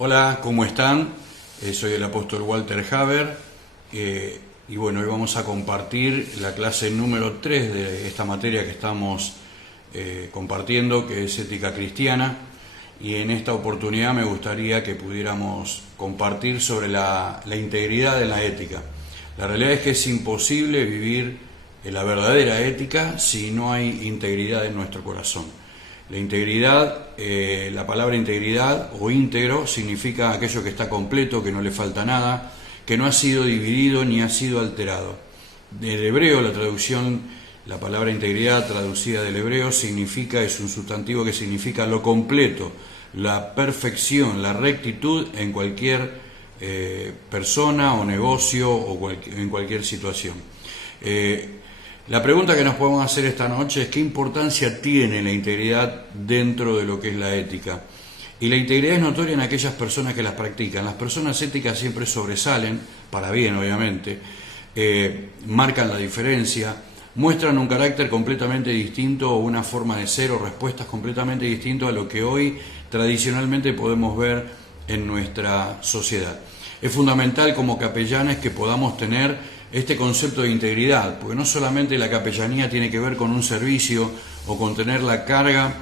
Hola, ¿cómo están? Soy el apóstol Walter Haber y bueno, hoy vamos a compartir la clase número 3 de esta materia que estamos compartiendo, que es ética cristiana, y en esta oportunidad me gustaría que pudiéramos compartir sobre la integridad de la ética. La realidad es que es imposible vivir la verdadera ética si no hay integridad en nuestro corazón. La integridad, la palabra integridad o íntegro significa aquello que está completo, que no le falta nada, que no ha sido dividido ni ha sido alterado. Del hebreo, la traducción, la palabra integridad traducida del hebreo significa, es un sustantivo que significa lo completo, la perfección, la rectitud en cualquier persona o negocio o en cualquier situación. La pregunta que nos podemos hacer esta noche es: ¿qué importancia tiene la integridad dentro de lo que es la ética? Y la integridad es notoria en aquellas personas que las practican. Las personas éticas siempre sobresalen, para bien obviamente, marcan la diferencia, muestran un carácter completamente distinto o una forma de ser o respuestas completamente distintas a lo que hoy tradicionalmente podemos ver en nuestra sociedad. Es fundamental como capellanes que podamos tener este concepto de integridad, porque no solamente la capellanía tiene que ver con un servicio o con tener la carga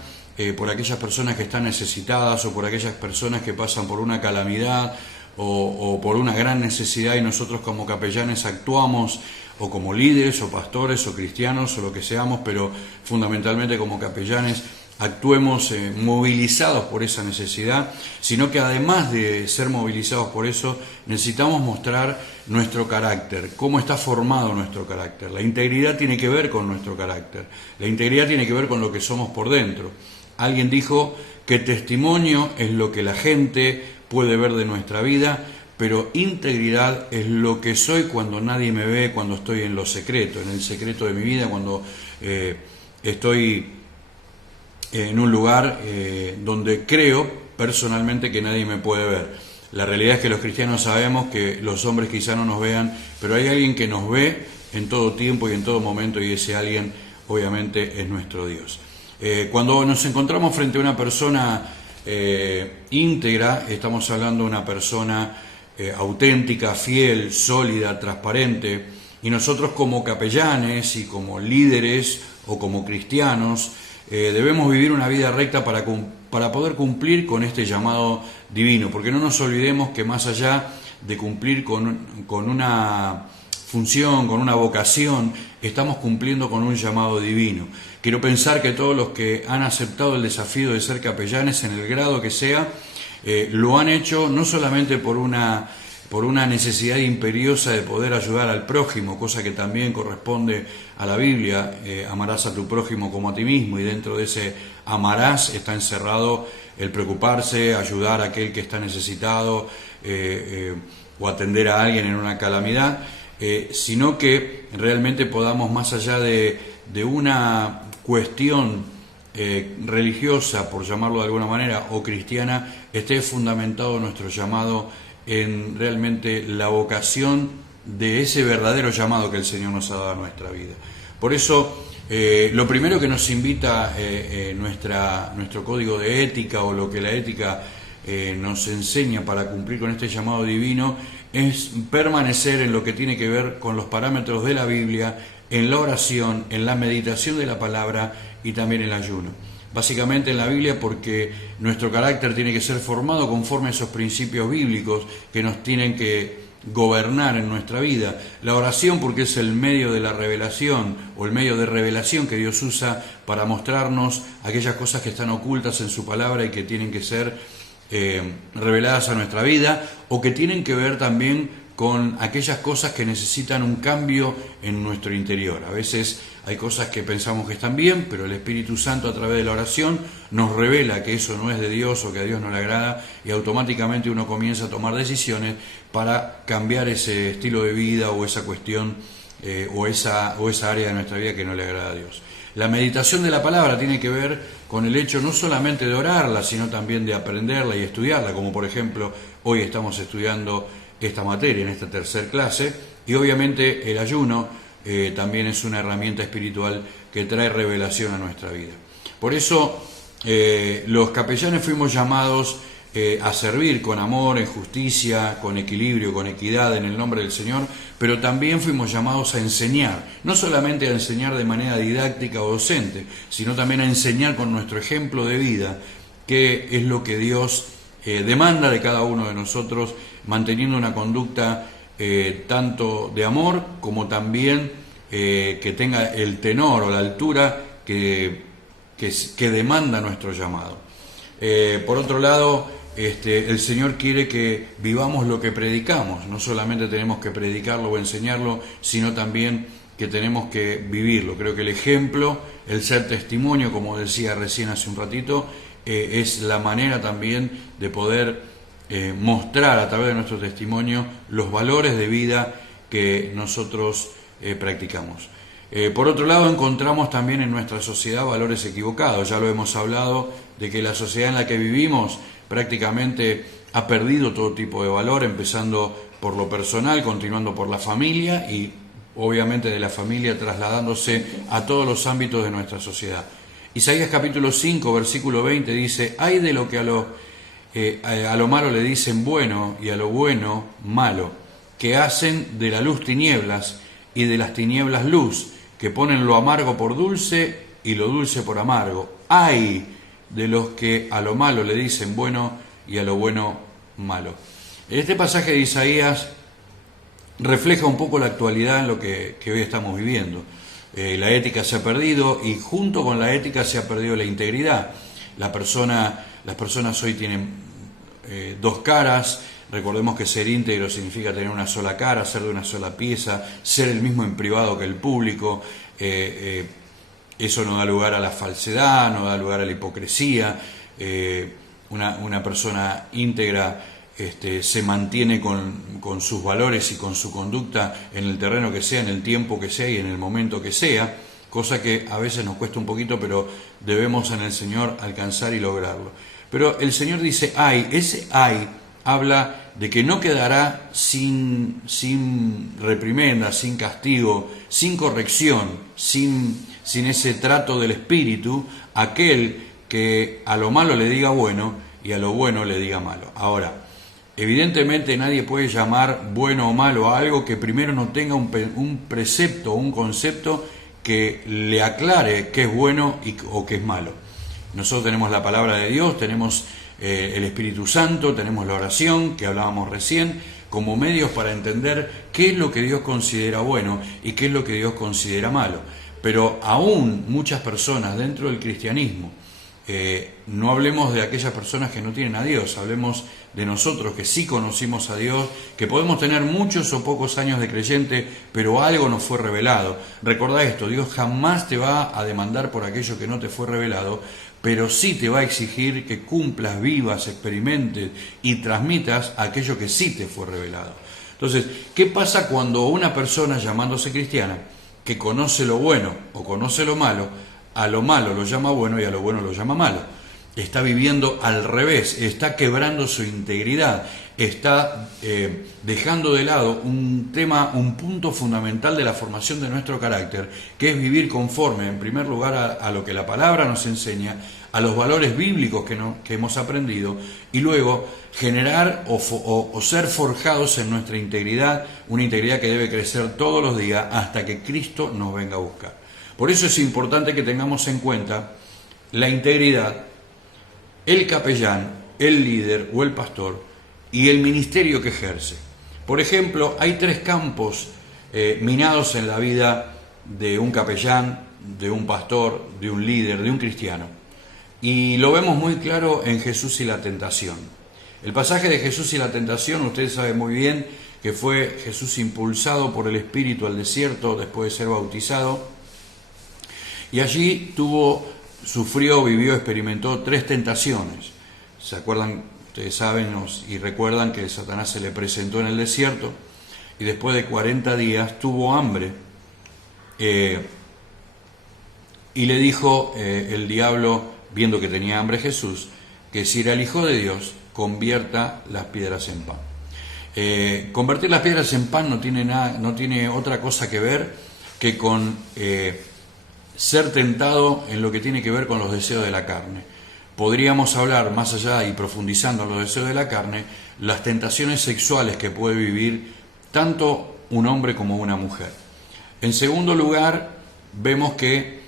por aquellas personas que están necesitadas o por aquellas personas que pasan por una calamidad o por una gran necesidad, y nosotros como capellanes actuamos o como líderes o pastores o cristianos o lo que seamos, pero fundamentalmente como capellanes actuemos movilizados por esa necesidad, sino que además de ser movilizados por eso, necesitamos mostrar nuestro carácter, cómo está formado nuestro carácter. La integridad tiene que ver con nuestro carácter, la integridad tiene que ver con lo que somos por dentro. Alguien dijo que testimonio es lo que la gente puede ver de nuestra vida, pero integridad es lo que soy cuando nadie me ve, cuando estoy en lo secreto, en el secreto de mi vida, cuando estoy en un lugar donde creo personalmente que nadie me puede ver. La realidad es que los cristianos sabemos que los hombres quizá no nos vean, pero hay alguien que nos ve en todo tiempo y en todo momento, y ese alguien obviamente es nuestro Dios. Cuando nos encontramos frente a una persona íntegra, estamos hablando de una persona auténtica, fiel, sólida, transparente, y nosotros como capellanes y como líderes o como cristianos debemos vivir una vida recta para poder cumplir con este llamado divino, porque no nos olvidemos que más allá de cumplir con una función, con una vocación, estamos cumpliendo con un llamado divino. Quiero pensar que todos los que han aceptado el desafío de ser capellanes, en el grado que sea, lo han hecho no solamente por una necesidad imperiosa de poder ayudar al prójimo, cosa que también corresponde a la Biblia, amarás a tu prójimo como a ti mismo, y dentro de ese amarás está encerrado el preocuparse, ayudar a aquel que está necesitado o atender a alguien en una calamidad, sino que realmente podamos, más allá de una cuestión religiosa, por llamarlo de alguna manera, o cristiana, esté fundamentado nuestro llamado en realmente la vocación de ese verdadero llamado que el Señor nos ha dado a nuestra vida. Por eso, lo primero que nos invita nuestro código de ética, o lo que la ética nos enseña para cumplir con este llamado divino, es permanecer en lo que tiene que ver con los parámetros de la Biblia, en la oración, en la meditación de la palabra y también en el ayuno. Básicamente en la Biblia, porque nuestro carácter tiene que ser formado conforme a esos principios bíblicos que nos tienen que gobernar en nuestra vida. La oración, porque es el medio de la revelación, o el medio de revelación que Dios usa para mostrarnos aquellas cosas que están ocultas en su palabra y que tienen que ser reveladas a nuestra vida, o que tienen que ver también con aquellas cosas que necesitan un cambio en nuestro interior. A veces hay cosas que pensamos que están bien, pero el Espíritu Santo, a través de la oración, nos revela que eso no es de Dios o que a Dios no le agrada, y automáticamente uno comienza a tomar decisiones para cambiar ese estilo de vida o esa cuestión o esa área de nuestra vida que no le agrada a Dios. La meditación de la palabra tiene que ver con el hecho no solamente de orarla, sino también de aprenderla y estudiarla, como por ejemplo hoy estamos estudiando esta materia en esta tercera clase, y obviamente el ayuno también es una herramienta espiritual que trae revelación a nuestra vida. Por eso los capellanes fuimos llamados a servir con amor, en justicia, con equilibrio, con equidad en el nombre del Señor, pero también fuimos llamados a enseñar, no solamente a enseñar de manera didáctica o docente, sino también a enseñar con nuestro ejemplo de vida, que es lo que Dios demanda de cada uno de nosotros, manteniendo una conducta tanto de amor como también que tenga el tenor o la altura que demanda nuestro llamado. Por otro lado, el Señor quiere que vivamos lo que predicamos. No solamente tenemos que predicarlo o enseñarlo, sino también que tenemos que vivirlo. Creo que el ejemplo, el ser testimonio, como decía recién hace un ratito, es la manera también de poder mostrar a través de nuestro testimonio los valores de vida que nosotros practicamos. Por otro lado, encontramos también en nuestra sociedad valores equivocados. Ya lo hemos hablado de que la sociedad en la que vivimos prácticamente ha perdido todo tipo de valor, empezando por lo personal, continuando por la familia y obviamente de la familia trasladándose a todos los ámbitos de nuestra sociedad. Isaías capítulo 5, versículo 20 dice: «Ay de lo que a lo malo le dicen bueno y a lo bueno malo, que hacen de la luz tinieblas y de las tinieblas luz, que ponen lo amargo por dulce y lo dulce por amargo. Ay de los que a lo malo le dicen bueno y a lo bueno malo». Este pasaje de Isaías refleja un poco la actualidad en lo que hoy estamos viviendo. La ética se ha perdido y junto con la ética se ha perdido la integridad. Las personas hoy tienen dos caras. Recordemos que ser íntegro significa tener una sola cara, ser de una sola pieza, ser el mismo en privado que el público. Eso no da lugar a la falsedad, no da lugar a la hipocresía. Una persona íntegra se mantiene con sus valores y con su conducta en el terreno que sea, en el tiempo que sea y en el momento que sea, cosa que a veces nos cuesta un poquito, pero debemos en el Señor alcanzar y lograrlo. Pero el Señor dice ay, ese ay habla de que no quedará sin reprimenda, sin castigo, sin corrección, sin ese trato del Espíritu, aquel que a lo malo le diga bueno y a lo bueno le diga malo. Ahora, evidentemente nadie puede llamar bueno o malo a algo que primero no tenga un precepto o un concepto que le aclare qué es bueno o qué es malo. Nosotros tenemos la palabra de Dios, tenemos el Espíritu Santo, tenemos la oración que hablábamos recién, como medios para entender qué es lo que Dios considera bueno y qué es lo que Dios considera malo. Pero aún muchas personas dentro del cristianismo, no hablemos de aquellas personas que no tienen a Dios, hablemos de nosotros que sí conocimos a Dios, que podemos tener muchos o pocos años de creyente, pero algo nos fue revelado. Recordá esto, Dios jamás te va a demandar por aquello que no te fue revelado, pero sí te va a exigir que cumplas, vivas, experimentes y transmitas aquello que sí te fue revelado. Entonces, ¿qué pasa cuando una persona llamándose cristiana, que conoce lo bueno o conoce lo malo, a lo malo lo llama bueno y a lo bueno lo llama malo? Está viviendo al revés, está quebrando su integridad, está dejando de lado un punto fundamental de la formación de nuestro carácter, que es vivir conforme, en primer lugar, a lo que la palabra nos enseña, a los valores bíblicos que hemos aprendido, y luego generar o ser forjados en nuestra integridad, una integridad que debe crecer todos los días hasta que Cristo nos venga a buscar. Por eso es importante que tengamos en cuenta la integridad, el capellán, el líder o el pastor y el ministerio que ejerce. Por ejemplo, hay tres campos minados en la vida de un capellán, de un pastor, de un líder, de un cristiano. Y lo vemos muy claro en Jesús y la tentación. El pasaje de Jesús y la tentación, ustedes saben muy bien que fue Jesús impulsado por el Espíritu al desierto después de ser bautizado. Y allí sufrió, vivió, experimentó tres tentaciones. ¿Se acuerdan? Ustedes saben y recuerdan que Satanás se le presentó en el desierto y después de 40 días tuvo hambre. Y le dijo el diablo, viendo que tenía hambre Jesús, que si era el Hijo de Dios, convierta las piedras en pan. Convertir las piedras en pan no tiene otra cosa que ver que con ser tentado en lo que tiene que ver con los deseos de la carne. podríamos hablar más allá y profundizando en los deseos de la carne, las tentaciones sexuales que puede vivir tanto un hombre como una mujer. En segundo lugar, vemos que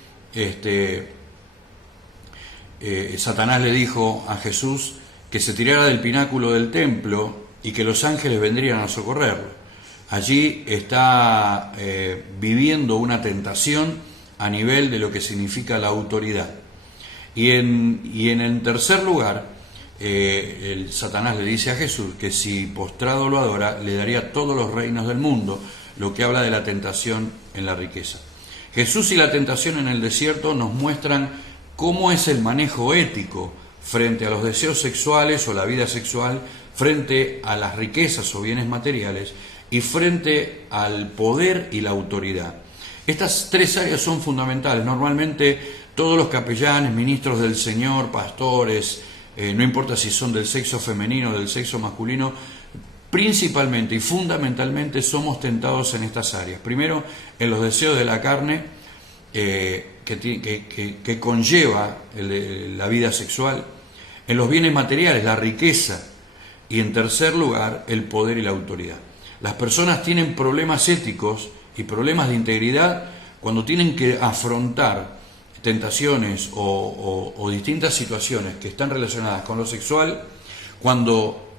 Satanás le dijo a Jesús que se tirara del pináculo del templo y que los ángeles vendrían a socorrerlo. Allí está viviendo una tentación a nivel de lo que significa la autoridad. Y en el tercer lugar, Satanás le dice a Jesús que si postrado lo adora, le daría todos los reinos del mundo, lo que habla de la tentación en la riqueza. Jesús y la tentación en el desierto nos muestran cómo es el manejo ético frente a los deseos sexuales o la vida sexual, frente a las riquezas o bienes materiales y frente al poder y la autoridad. Estas tres áreas son fundamentales. Normalmente todos los capellanes, ministros del Señor, pastores, no importa si son del sexo femenino o del sexo masculino, principalmente y fundamentalmente somos tentados en estas áreas. Primero, en los deseos de la carne, que conlleva la vida sexual, en los bienes materiales, la riqueza, y en tercer lugar, el poder y la autoridad. Las personas tienen problemas éticos y problemas de integridad cuando tienen que afrontar tentaciones o distintas situaciones que están relacionadas con lo sexual, cuando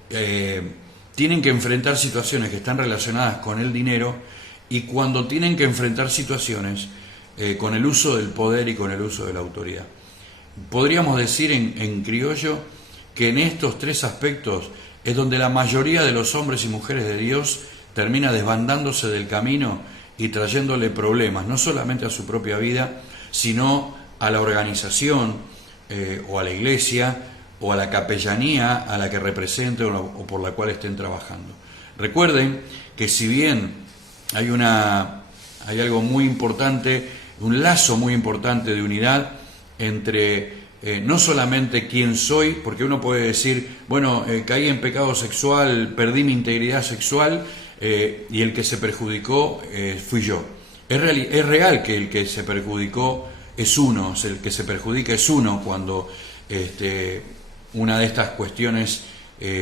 tienen que enfrentar situaciones que están relacionadas con el dinero y cuando tienen que enfrentar situaciones con el uso del poder y con el uso de la autoridad. Podríamos decir en criollo que en estos tres aspectos es donde la mayoría de los hombres y mujeres de Dios termina desbandándose del camino y trayéndole problemas, no solamente a su propia vida, sino a la organización o a la iglesia o a la capellanía a la que representen o por la cual estén trabajando. Recuerden que si bien hay algo muy importante, un lazo muy importante de unidad entre no solamente quién soy, porque uno puede decir, bueno, caí en pecado sexual, perdí mi integridad sexual y el que se perjudicó fui yo. Es real que el que se perjudicó es uno, el que se perjudica es uno cuando una de estas cuestiones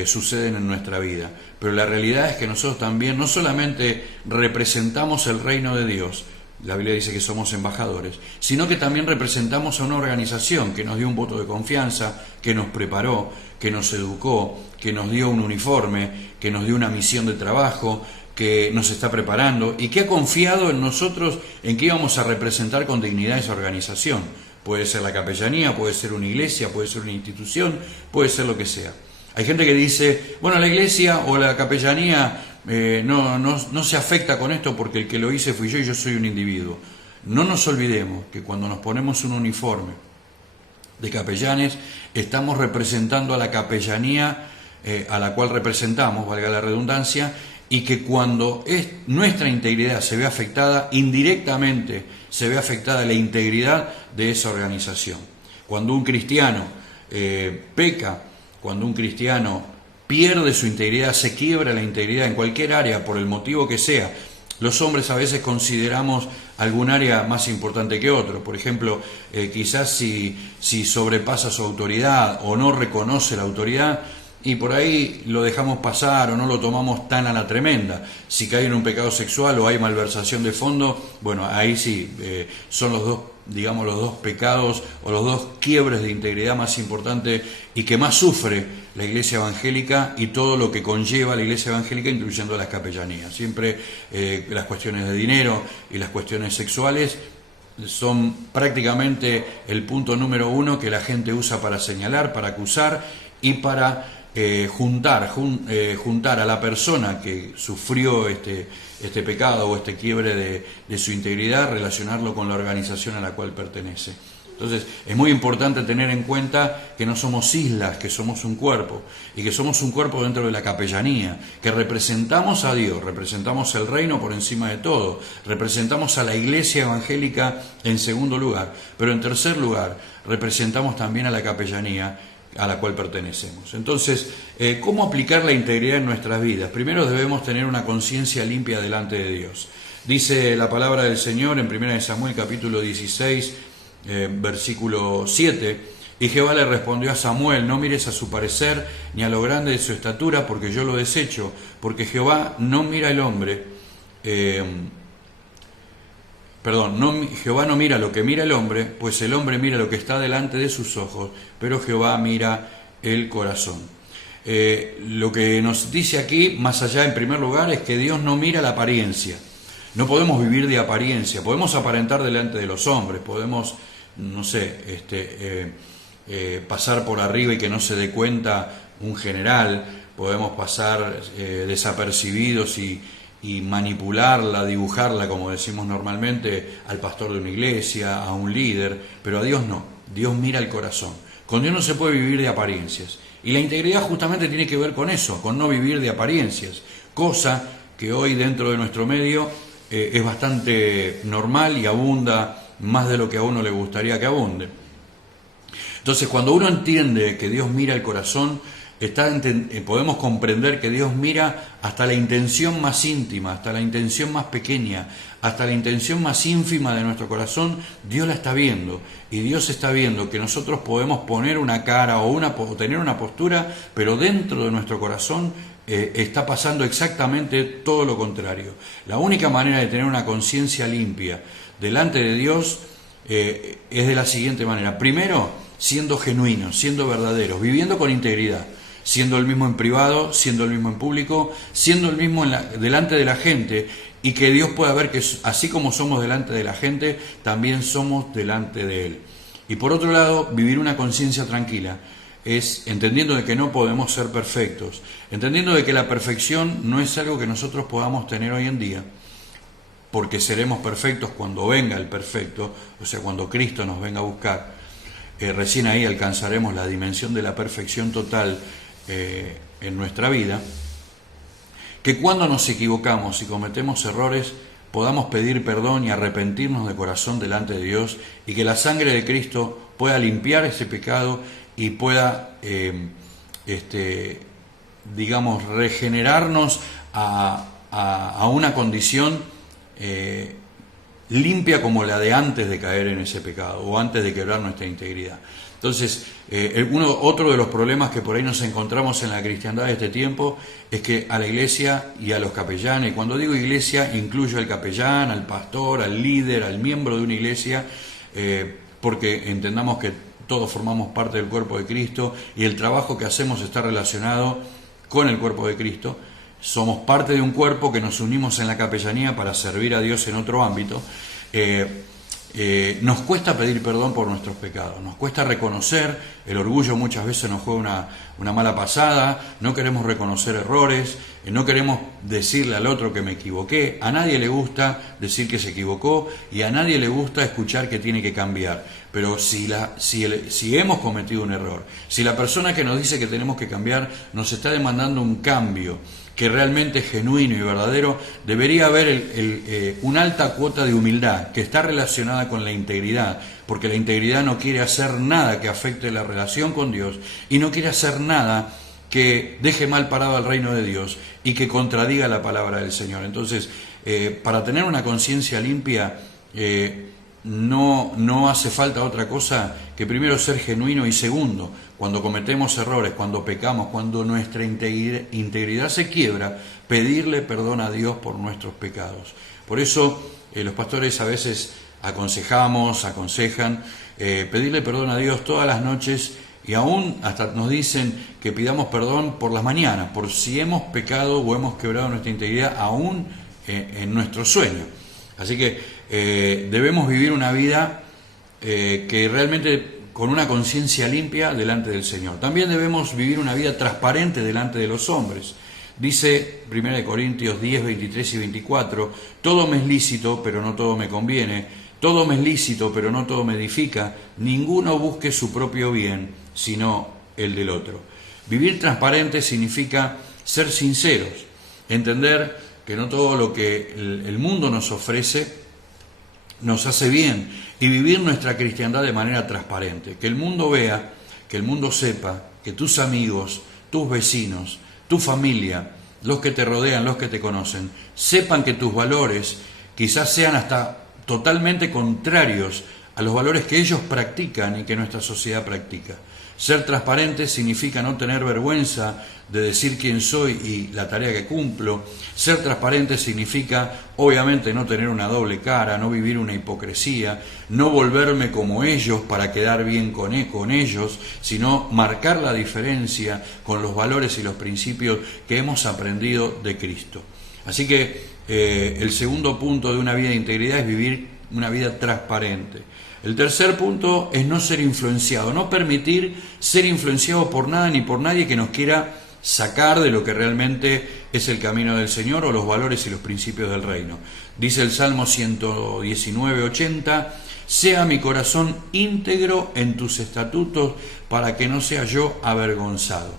suceden en nuestra vida. Pero la realidad es que nosotros también no solamente representamos el reino de Dios, la Biblia dice que somos embajadores, sino que también representamos a una organización que nos dio un voto de confianza, que nos preparó, que nos educó, que nos dio un uniforme, que nos dio una misión de trabajo, que nos está preparando y que ha confiado en nosotros en que íbamos a representar con dignidad esa organización. Puede ser la capellanía, puede ser una iglesia, puede ser una institución, puede ser lo que sea. Hay gente que dice, bueno, la iglesia o la capellanía no se afecta con esto porque el que lo hice fui yo y yo soy un individuo. No nos olvidemos que cuando nos ponemos un uniforme de capellanes, estamos representando a la capellanía a la cual representamos, valga la redundancia, y que cuando nuestra integridad se ve afectada, indirectamente se ve afectada la integridad de esa organización. Cuando un cristiano peca, cuando un cristiano pierde su integridad, se quiebra la integridad en cualquier área, por el motivo que sea. Los hombres a veces consideramos algún área más importante que otro. Por ejemplo, quizás si sobrepasa su autoridad o no reconoce la autoridad, y por ahí lo dejamos pasar o no lo tomamos tan a la tremenda. Si cae en un pecado sexual o hay malversación de fondo, bueno, ahí sí, son los dos pecados o los dos quiebres de integridad más importantes y que más sufre la Iglesia Evangélica y todo lo que conlleva la Iglesia Evangélica, incluyendo las capellanías. Siempre las cuestiones de dinero y las cuestiones sexuales son prácticamente el punto número uno que la gente usa para señalar, para acusar y para juntar a la persona que sufrió este pecado o este quiebre de su integridad, relacionarlo con la organización a la cual pertenece. Entonces, es muy importante tener en cuenta que no somos islas, que somos un cuerpo, y que somos un cuerpo dentro de la capellanía, que representamos a Dios, representamos el reino por encima de todo, representamos a la Iglesia Evangélica en segundo lugar, pero en tercer lugar, representamos también a la capellanía a la cual pertenecemos. Entonces, ¿cómo aplicar la integridad en nuestras vidas? Primero debemos tener una conciencia limpia delante de Dios. Dice la palabra del Señor en 1 Samuel capítulo 16, versículo 7, Y Jehová le respondió a Samuel: no mires a su parecer, ni a lo grande de su estatura, porque yo lo desecho, porque Jehová no mira al hombre, Jehová no mira lo que mira el hombre, pues el hombre mira lo que está delante de sus ojos, pero Jehová mira el corazón. Lo que nos dice aquí, más allá en primer lugar, es que Dios no mira la apariencia. No podemos vivir de apariencia, podemos aparentar delante de los hombres, podemos, no sé, pasar por arriba y que no se dé cuenta un general, podemos pasar desapercibidos y manipularla, dibujarla, como decimos normalmente, al pastor de una iglesia, a un líder, pero a Dios no. Dios mira el corazón. Con Dios no se puede vivir de apariencias. Y la integridad justamente tiene que ver con eso, con no vivir de apariencias, cosa que hoy dentro de nuestro medio es bastante normal y abunda más de lo que a uno le gustaría que abunde. Entonces, cuando uno entiende que Dios mira el corazón, podemos comprender que Dios mira hasta la intención más íntima, hasta la intención más pequeña, hasta la intención más ínfima de nuestro corazón. Dios la está viendo, y Dios está viendo que nosotros podemos poner una cara o tener una postura, pero dentro de nuestro corazón está pasando exactamente todo lo contrario. La única manera de tener una conciencia limpia delante de Dios es de la siguiente manera: primero, siendo genuinos, siendo verdaderos, viviendo con integridad, siendo el mismo en privado, siendo el mismo en público, siendo el mismo delante de la gente, y que Dios pueda ver que así como somos delante de la gente, también somos delante de Él. Y por otro lado, vivir una conciencia tranquila es entendiendo de que no podemos ser perfectos, entendiendo de que la perfección no es algo que nosotros podamos tener hoy en día, porque seremos perfectos cuando venga el perfecto, o sea, cuando Cristo nos venga a buscar. Recién ahí alcanzaremos la dimensión de la perfección total en nuestra vida. Que cuando nos equivocamos y cometemos errores, podamos pedir perdón y arrepentirnos de corazón delante de Dios, y que la sangre de Cristo pueda limpiar ese pecado y pueda, digamos, regenerarnos a una condición limpia como la de antes de caer en ese pecado o antes de quebrar nuestra integridad. Entonces, otro de los problemas que por ahí nos encontramos en la cristiandad de este tiempo es que a la iglesia y a los capellanes, cuando digo iglesia incluyo al capellán, al pastor, al líder, al miembro de una iglesia, porque entendamos que todos formamos parte del cuerpo de Cristo y el trabajo que hacemos está relacionado con el cuerpo de Cristo. Somos parte de un cuerpo que nos unimos en la capellanía para servir a Dios en otro ámbito. Nos cuesta pedir perdón por nuestros pecados, nos cuesta reconocer, el orgullo muchas veces nos juega una mala pasada, no queremos reconocer errores, no queremos decirle al otro que me equivoqué. A nadie le gusta decir que se equivocó y a nadie le gusta escuchar que tiene que cambiar. Pero si hemos cometido un error, si la persona que nos dice que tenemos que cambiar nos está demandando un cambio que realmente es genuino y verdadero, debería haber una alta cuota de humildad que está relacionada con la integridad, porque la integridad no quiere hacer nada que afecte la relación con Dios y no quiere hacer nada que deje mal parado al reino de Dios y que contradiga la palabra del Señor. Entonces, para tener una conciencia limpia, no hace falta otra cosa que primero ser genuino, y segundo, cuando cometemos errores, cuando pecamos, cuando nuestra integridad se quiebra, pedirle perdón a Dios por nuestros pecados. Por eso los pastores a veces aconsejan pedirle perdón a Dios todas las noches, y aún hasta nos dicen que pidamos perdón por las mañanas, por si hemos pecado o hemos quebrado nuestra integridad aún en nuestro sueño. Así que debemos vivir una vida que realmente con una conciencia limpia delante del Señor. También debemos vivir una vida transparente delante de los hombres. Dice 1 Corintios 10, 23 y 24, todo me es lícito, pero no todo me conviene, todo me es lícito, pero no todo me edifica, ninguno busque su propio bien, sino el del otro. Vivir transparente significa ser sinceros, entender que no todo lo que el mundo nos ofrece nos hace bien, y vivir nuestra cristiandad de manera transparente. Que el mundo vea, que el mundo sepa, que tus amigos, tus vecinos, tu familia, los que te rodean, los que te conocen, sepan que tus valores quizás sean hasta totalmente contrarios a los valores que ellos practican y que nuestra sociedad practica. Ser transparente significa no tener vergüenza de decir quién soy y la tarea que cumplo. Ser transparente significa, obviamente, no tener una doble cara, no vivir una hipocresía, no volverme como ellos para quedar bien con ellos, sino marcar la diferencia con los valores y los principios que hemos aprendido de Cristo. Así que el segundo punto de una vida de integridad es vivir una vida transparente. El tercer punto es no ser influenciado, no permitir ser influenciado por nada ni por nadie que nos quiera sacar de lo que realmente es el camino del Señor o los valores y los principios del reino. Dice el Salmo 119:80, sea mi corazón íntegro en tus estatutos para que no sea yo avergonzado.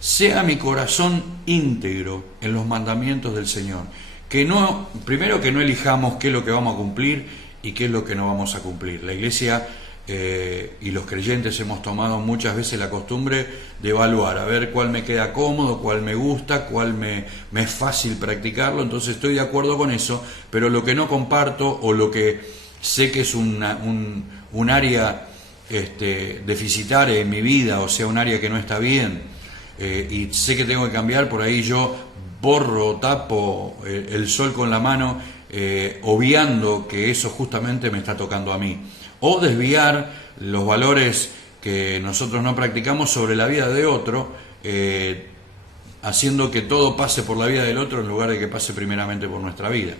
Sea mi corazón íntegro en los mandamientos del Señor. Primero que no elijamos qué es lo que vamos a cumplir y qué es lo que no vamos a cumplir. La Iglesia y los creyentes hemos tomado muchas veces la costumbre de evaluar, a ver cuál me queda cómodo, cuál me gusta, cuál me es fácil practicarlo, entonces estoy de acuerdo con eso, pero lo que no comparto o lo que sé que es un área deficitaria en mi vida, o sea, un área que no está bien, y sé que tengo que cambiar, por ahí yo borro, tapo el sol con la mano, obviando que eso justamente me está tocando a mí, o desviar los valores que nosotros no practicamos sobre la vida de otro, haciendo que todo pase por la vida del otro en lugar de que pase primeramente por nuestra vida,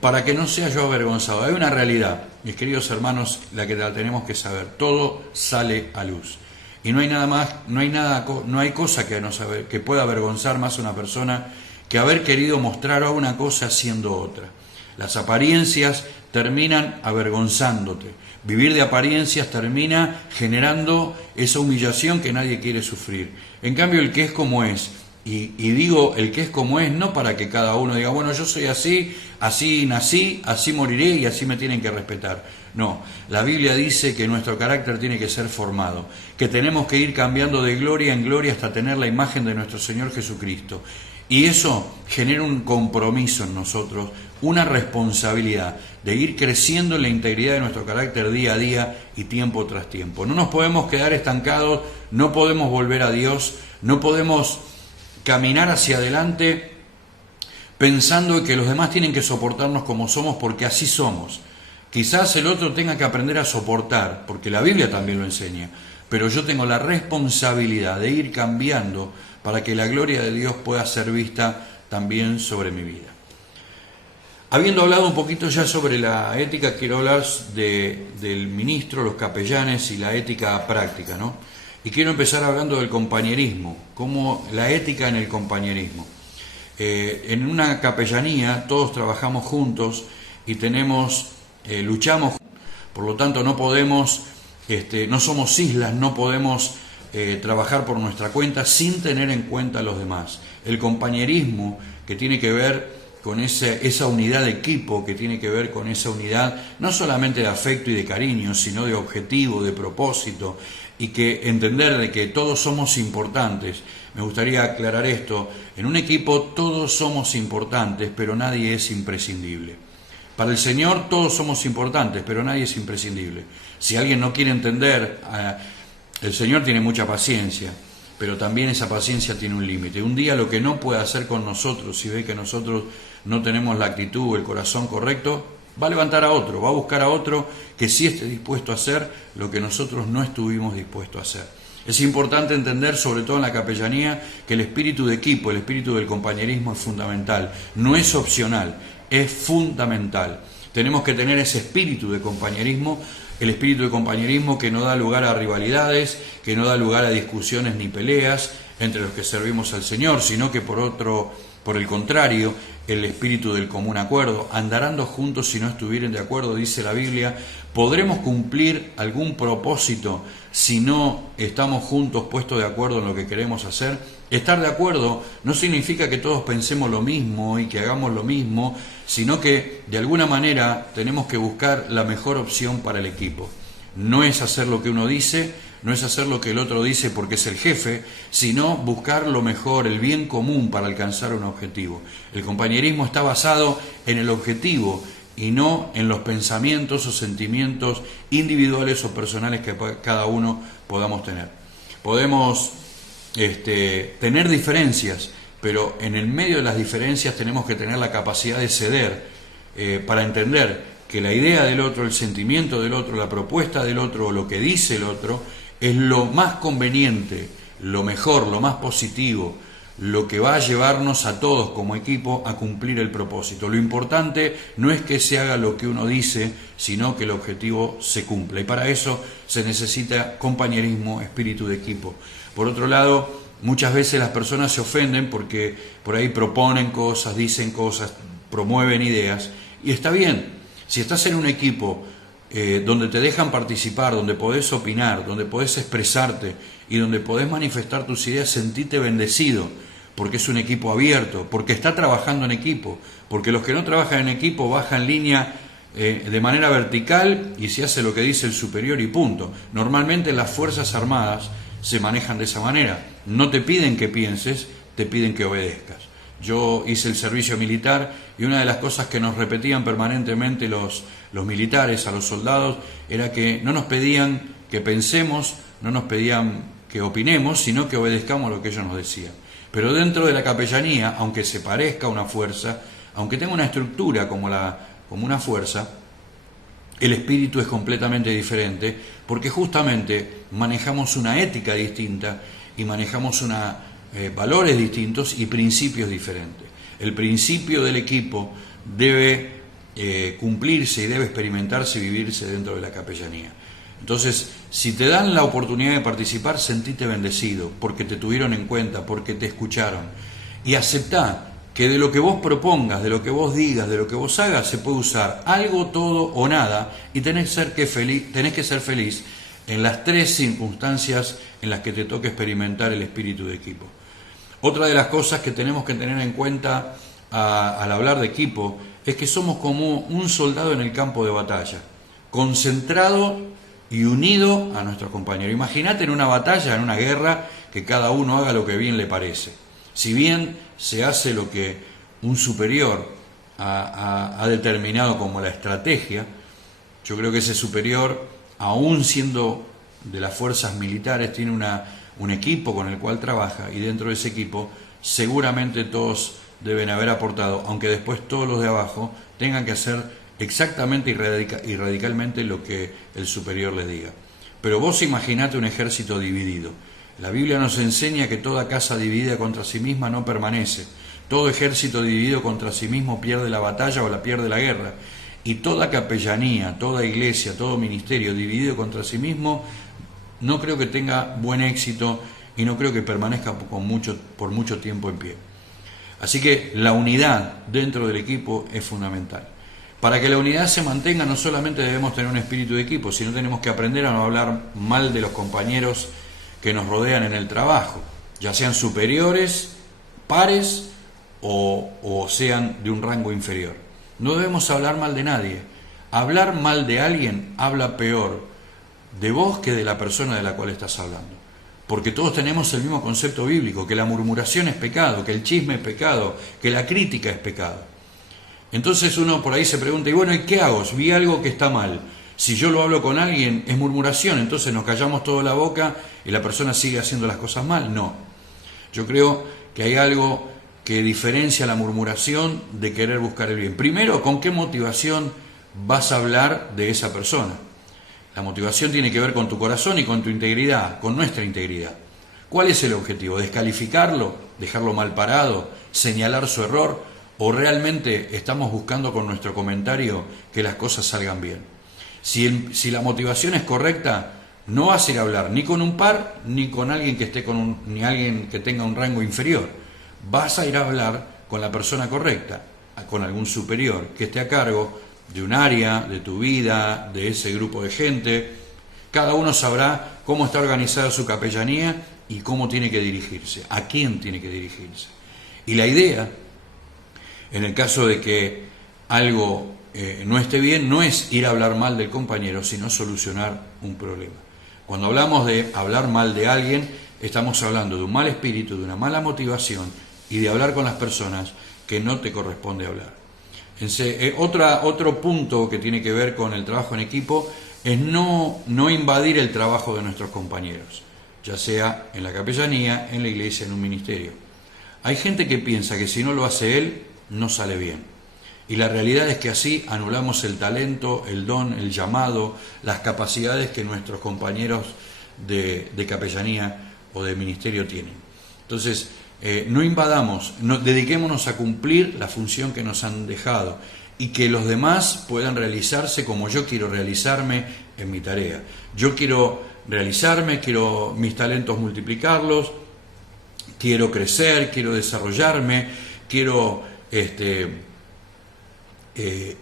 para que no sea yo avergonzado. Hay una realidad, mis queridos hermanos, la que la tenemos que saber: todo sale a luz. Y no hay cosa que pueda avergonzar más a una persona que haber querido mostrar una cosa haciendo otra. Las apariencias terminan avergonzándote. Vivir de apariencias termina generando esa humillación que nadie quiere sufrir. En cambio, el que es como es, y digo el que es como es no para que cada uno diga, bueno, yo soy así, así nací, así moriré y así me tienen que respetar. No, la Biblia dice que nuestro carácter tiene que ser formado, que tenemos que ir cambiando de gloria en gloria hasta tener la imagen de nuestro Señor Jesucristo. Y eso genera un compromiso en nosotros, una responsabilidad de ir creciendo en la integridad de nuestro carácter día a día y tiempo tras tiempo. No nos podemos quedar estancados, no podemos volver a Dios, no podemos caminar hacia adelante pensando que los demás tienen que soportarnos como somos porque así somos. Quizás el otro tenga que aprender a soportar, porque la Biblia también lo enseña, pero yo tengo la responsabilidad de ir cambiando para que la gloria de Dios pueda ser vista también sobre mi vida. Habiendo hablado un poquito ya sobre la ética, quiero hablar del ministro, los capellanes y la ética práctica, ¿no? Y quiero empezar hablando del compañerismo, como la ética en el compañerismo. En una capellanía todos trabajamos juntos y luchamos, por lo tanto no podemos, no somos islas, no podemos trabajar por nuestra cuenta sin tener en cuenta a los demás. El compañerismo, que tiene que ver con esa unidad de equipo, que tiene que ver con esa unidad no solamente de afecto y de cariño, sino de objetivo, de propósito, y que entender de que todos somos importantes. Me gustaría aclarar esto: en un equipo todos somos importantes, pero nadie es imprescindible. Para el Señor todos somos importantes, pero nadie es imprescindible. Si alguien no quiere entender, el Señor tiene mucha paciencia, pero también esa paciencia tiene un límite. Un día lo que no puede hacer con nosotros, si ve que nosotros no tenemos la actitud o el corazón correcto, va a levantar a otro, va a buscar a otro que sí esté dispuesto a hacer lo que nosotros no estuvimos dispuestos a hacer. Es importante entender, sobre todo en la capellanía, que el espíritu de equipo, el espíritu del compañerismo es fundamental, no es opcional, es fundamental. Tenemos que tener ese espíritu de compañerismo, el espíritu de compañerismo que no da lugar a rivalidades, que no da lugar a discusiones ni peleas entre los que servimos al Señor, sino que por el contrario, el espíritu del común acuerdo. Andarán juntos si no estuvieren de acuerdo, dice la Biblia. ¿Podremos cumplir algún propósito si no estamos juntos puestos de acuerdo en lo que queremos hacer? Estar de acuerdo no significa que todos pensemos lo mismo y que hagamos lo mismo, sino que de alguna manera tenemos que buscar la mejor opción para el equipo. No es hacer lo que uno dice, no es hacer lo que el otro dice porque es el jefe, sino buscar lo mejor, el bien común para alcanzar un objetivo. El compañerismo está basado en el objetivo y no en los pensamientos o sentimientos individuales o personales que cada uno podamos tener. Podemos tener diferencias, pero en el medio de las diferencias tenemos que tener la capacidad de ceder para entender que la idea del otro, el sentimiento del otro, la propuesta del otro, lo que dice el otro, es lo más conveniente, lo mejor, lo más positivo, lo que va a llevarnos a todos como equipo a cumplir el propósito. Lo importante no es que se haga lo que uno dice, sino que el objetivo se cumpla. Y para eso se necesita compañerismo, espíritu de equipo. Por otro lado, muchas veces las personas se ofenden porque por ahí proponen cosas, dicen cosas, promueven ideas, y está bien. Si estás en un equipo donde te dejan participar, donde podés opinar, donde podés expresarte y donde podés manifestar tus ideas, sentite bendecido, porque es un equipo abierto, porque está trabajando en equipo, porque los que no trabajan en equipo bajan línea de manera vertical y se hace lo que dice el superior y punto. Normalmente las Fuerzas Armadas se manejan de esa manera, no te piden que pienses, te piden que obedezcas. Yo hice el servicio militar y una de las cosas que nos repetían permanentemente los militares a los soldados era que no nos pedían que pensemos, no nos pedían que opinemos, sino que obedezcamos lo que ellos nos decían. Pero dentro de la capellanía, aunque se parezca a una fuerza, aunque tenga una estructura como una fuerza, el espíritu es completamente diferente, porque justamente manejamos una ética distinta y manejamos valores distintos y principios diferentes. El principio del equipo debe cumplirse y debe experimentarse y vivirse dentro de la capellanía. Entonces, si te dan la oportunidad de participar, sentite bendecido, porque te tuvieron en cuenta, porque te escucharon. Y aceptá que de lo que vos propongas, de lo que vos digas, de lo que vos hagas, se puede usar algo, todo o nada, y tenés que ser feliz en las tres circunstancias en las que te toque experimentar el espíritu de equipo. Otra de las cosas que tenemos que tener en cuenta al hablar de equipo es que somos como un soldado en el campo de batalla, concentrado y unido a nuestros compañeros. Imagínate en una batalla, en una guerra, que cada uno haga lo que bien le parece. Si bien se hace lo que un superior ha determinado como la estrategia, yo creo que ese superior, aún siendo de las fuerzas militares, tiene un equipo con el cual trabaja, y dentro de ese equipo seguramente todos deben haber aportado, aunque después todos los de abajo tengan que hacer exactamente y radicalmente lo que el superior les diga. Pero vos imaginate un ejército dividido. La Biblia nos enseña que toda casa dividida contra sí misma no permanece. Todo ejército dividido contra sí mismo pierde la batalla o la pierde la guerra. Y toda capellanía, toda iglesia, todo ministerio dividido contra sí mismo, no creo que tenga buen éxito y no creo que permanezca por mucho tiempo en pie. Así que la unidad dentro del equipo es fundamental. Para que la unidad se mantenga, no solamente debemos tener un espíritu de equipo, sino tenemos que aprender a no hablar mal de los compañeros que nos rodean en el trabajo, ya sean superiores, pares o sean de un rango inferior. No debemos hablar mal de nadie. Hablar mal de alguien habla peor de vos que de la persona de la cual estás hablando. Porque todos tenemos el mismo concepto bíblico, que la murmuración es pecado, que el chisme es pecado, que la crítica es pecado. Entonces uno por ahí se pregunta, y bueno, ¿y qué hago? Vi algo que está mal. Si yo lo hablo con alguien, es murmuración, entonces nos callamos toda la boca y la persona sigue haciendo las cosas mal. No. Yo creo que hay algo que diferencia la murmuración de querer buscar el bien. Primero, ¿con qué motivación vas a hablar de esa persona? La motivación tiene que ver con tu corazón y con tu integridad, con nuestra integridad. ¿Cuál es el objetivo? ¿Descalificarlo? ¿Dejarlo mal parado? ¿Señalar su error? ¿O realmente estamos buscando con nuestro comentario que las cosas salgan bien? Si la motivación es correcta, no vas a ir a hablar ni con un par, ni con alguien que esté ni alguien que tenga un rango inferior. Vas a ir a hablar con la persona correcta, con algún superior que esté a cargo de un área, de tu vida, de ese grupo de gente. Cada uno sabrá cómo está organizada su capellanía y cómo tiene que dirigirse, a quién tiene que dirigirse. Y la idea, en el caso de que algo no esté bien, no es ir a hablar mal del compañero, sino solucionar un problema. Cuando hablamos de hablar mal de alguien, estamos hablando de un mal espíritu, de una mala motivación y de hablar con las personas que no te corresponde hablar. Otro punto que tiene que ver con el trabajo en equipo es no invadir el trabajo de nuestros compañeros, ya sea en la capellanía, en la iglesia, en un ministerio. Hay gente que piensa que si no lo hace él, no sale bien. Y la realidad es que así anulamos el talento, el don, el llamado, las capacidades que nuestros compañeros de capellanía o de ministerio tienen. Entonces, no invadamos, dediquémonos a cumplir la función que nos han dejado y que los demás puedan realizarse como yo quiero realizarme en mi tarea. Yo quiero realizarme, quiero mis talentos multiplicarlos, quiero crecer, quiero desarrollarme, quiero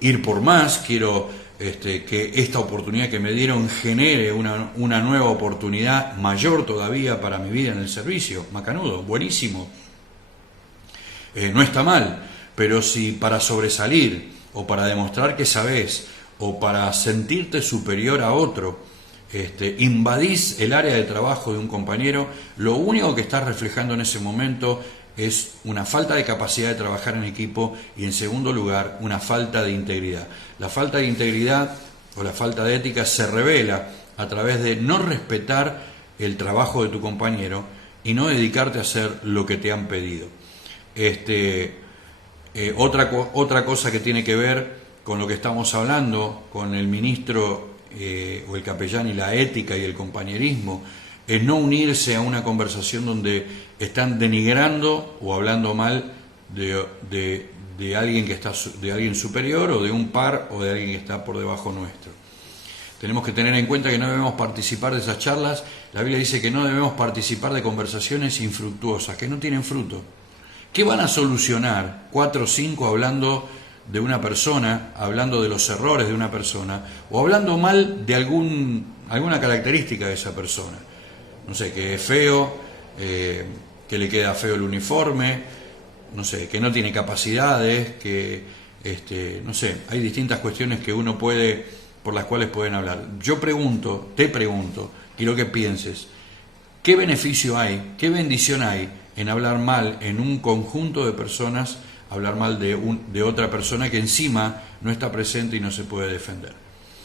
ir por más, quiero que esta oportunidad que me dieron genere una nueva oportunidad mayor todavía para mi vida en el servicio. Macanudo, buenísimo. No está mal, pero si para sobresalir o para demostrar que sabés o para sentirte superior a otro, invadís el área de trabajo de un compañero, lo único que estás reflejando en ese momento es una falta de capacidad de trabajar en equipo y, en segundo lugar, una falta de integridad. La falta de integridad o la falta de ética se revela a través de no respetar el trabajo de tu compañero y no dedicarte a hacer lo que te han pedido. Otra cosa que tiene que ver con lo que estamos hablando, con el ministro o el capellán y la ética y el compañerismo, es no unirse a una conversación donde están denigrando o hablando mal de alguien de alguien superior o de un par o de alguien que está por debajo nuestro. Tenemos que tener en cuenta que no debemos participar de esas charlas. La Biblia dice que no debemos participar de conversaciones infructuosas, que no tienen fruto. ¿Qué van a solucionar 4 o 5 hablando de una persona, hablando de los errores de una persona o hablando mal de alguna característica de esa persona? No sé, que es feo, que le queda feo el uniforme, no sé, que no tiene capacidades, que no sé, hay distintas cuestiones que uno por las cuales pueden hablar. Te pregunto, quiero que pienses, ¿qué beneficio hay, qué bendición hay en hablar mal en un conjunto de personas, hablar mal de otra persona que encima no está presente y no se puede defender?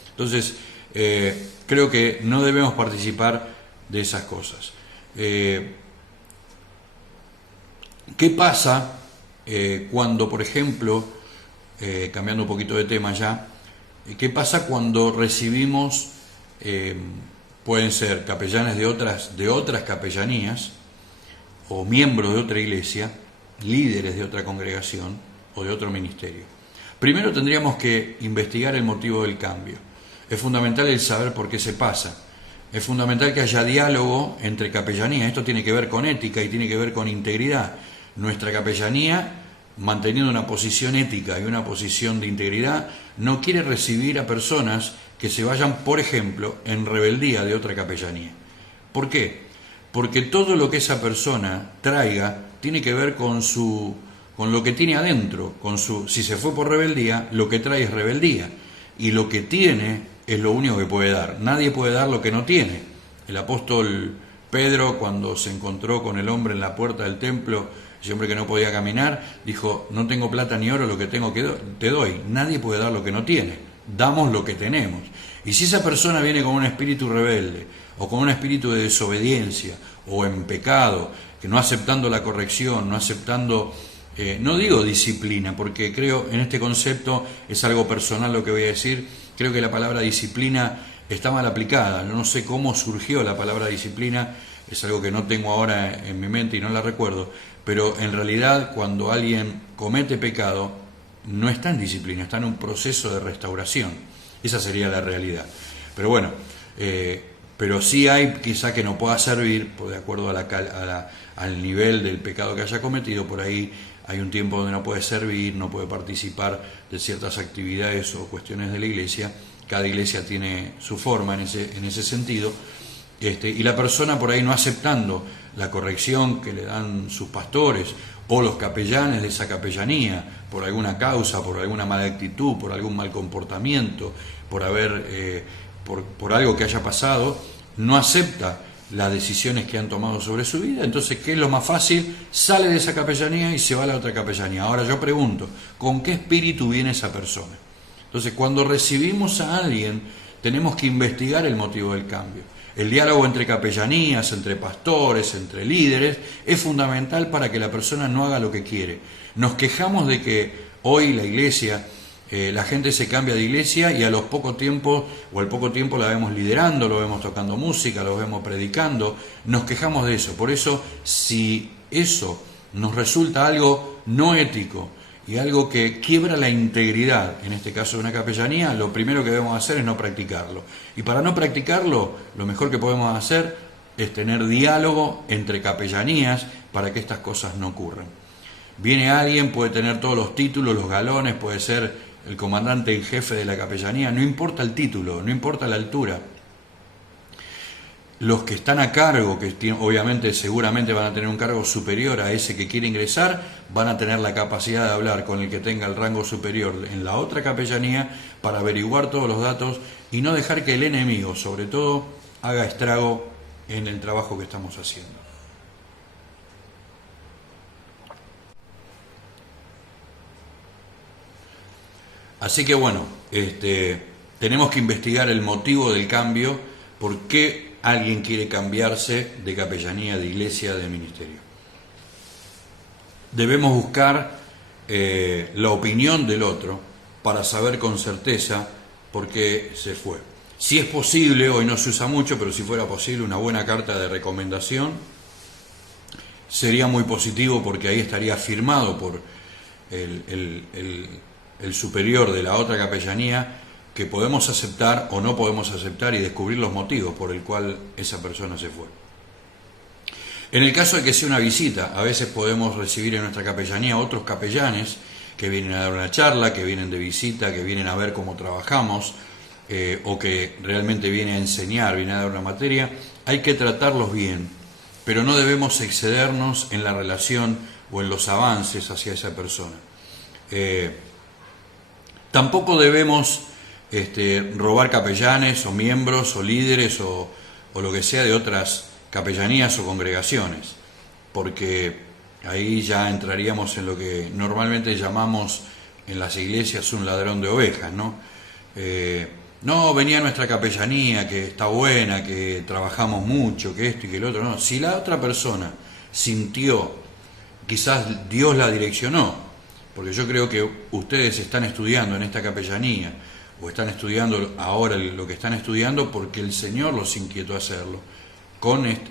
Entonces, creo que no debemos participar de esas cosas. ¿Qué pasa cuando, por ejemplo, cambiando un poquito de tema ya, qué pasa cuando recibimos, pueden ser capellanes de otras capellanías o miembros de otra iglesia, líderes de otra congregación o de otro ministerio? Primero tendríamos que investigar el motivo del cambio. Es fundamental el saber por qué se pasa. Es fundamental que haya diálogo entre capellanía. Esto tiene que ver con ética y tiene que ver con integridad. Nuestra capellanía, manteniendo una posición ética y una posición de integridad, no quiere recibir a personas que se vayan, por ejemplo, en rebeldía de otra capellanía. ¿Por qué? Porque todo lo que esa persona traiga tiene que ver con lo que tiene adentro. Si se fue por rebeldía, lo que trae es rebeldía. Y lo que tiene es lo único que puede dar. Nadie puede dar lo que no tiene. El apóstol Pedro, cuando se encontró con el hombre en la puerta del templo, ese hombre que no podía caminar, dijo: no tengo plata ni oro, lo que tengo te doy. Nadie puede dar lo que no tiene. Damos lo que tenemos. Y si esa persona viene con un espíritu rebelde, o con un espíritu de desobediencia, o en pecado, que no aceptando la corrección, no aceptando, no digo disciplina, porque creo en este concepto, es algo personal lo que voy a decir, creo que la palabra disciplina está mal aplicada. No sé cómo surgió la palabra disciplina, es algo que no tengo ahora en mi mente y no la recuerdo, pero en realidad cuando alguien comete pecado, no está en disciplina, está en un proceso de restauración. Esa sería la realidad. Pero bueno, pero sí hay quizá que no pueda servir, de acuerdo al nivel del pecado que haya cometido. Por ahí hay un tiempo donde no puede servir, no puede participar de ciertas actividades o cuestiones de la iglesia. Cada iglesia tiene su forma en ese sentido. Y la persona por ahí no aceptando la corrección que le dan sus pastores o los capellanes de esa capellanía, por alguna causa, por alguna mala actitud, por algún mal comportamiento, por algo que haya pasado, no acepta las decisiones que han tomado sobre su vida. Entonces, ¿qué es lo más fácil? Sale de esa capellanía y se va a la otra capellanía. Ahora yo pregunto, ¿con qué espíritu viene esa persona? Entonces, cuando recibimos a alguien, tenemos que investigar el motivo del cambio. El diálogo entre capellanías, entre pastores, entre líderes, es fundamental para que la persona no haga lo que quiere. Nos quejamos de que hoy la iglesia, la gente se cambia de iglesia y al poco tiempo la vemos liderando, lo vemos tocando música, lo vemos predicando. Nos quejamos de eso. Por eso, si eso nos resulta algo no ético y algo que quiebra la integridad, en este caso de una capellanía, lo primero que debemos hacer es no practicarlo. Y para no practicarlo, lo mejor que podemos hacer es tener diálogo entre capellanías para que estas cosas no ocurran. Viene alguien, puede tener todos los títulos, los galones, puede ser el comandante en jefe de la capellanía, no importa el título, no importa la altura. Los que están a cargo, que obviamente seguramente van a tener un cargo superior a ese que quiere ingresar, van a tener la capacidad de hablar con el que tenga el rango superior en la otra capellanía para averiguar todos los datos y no dejar que el enemigo, sobre todo, haga estrago en el trabajo que estamos haciendo. Así que bueno, tenemos que investigar el motivo del cambio, por qué alguien quiere cambiarse de capellanía, de iglesia, de ministerio. Debemos buscar la opinión del otro para saber con certeza por qué se fue. Si es posible, hoy no se usa mucho, pero si fuera posible, una buena carta de recomendación sería muy positivo, porque ahí estaría firmado por el superior de la otra capellanía que podemos aceptar o no podemos aceptar y descubrir los motivos por el cual esa persona se fue. En el caso de que sea una visita, a veces podemos recibir en nuestra capellanía otros capellanes que vienen a dar una charla, que vienen de visita, que vienen a ver cómo trabajamos, o que realmente vienen a enseñar, vienen a dar una materia. Hay que tratarlos bien, pero no debemos excedernos en la relación o en los avances hacia esa persona. Tampoco debemos robar capellanes o miembros o líderes o lo que sea de otras capellanías o congregaciones, porque ahí ya entraríamos en lo que normalmente llamamos en las iglesias un ladrón de ovejas, ¿no? No, venía a nuestra capellanía, que está buena, que trabajamos mucho, que esto y que el otro. No, si la otra persona sintió, quizás Dios la direccionó, porque yo creo que ustedes están estudiando en esta capellanía, o están estudiando ahora lo que están estudiando porque el Señor los inquietó a hacerlo,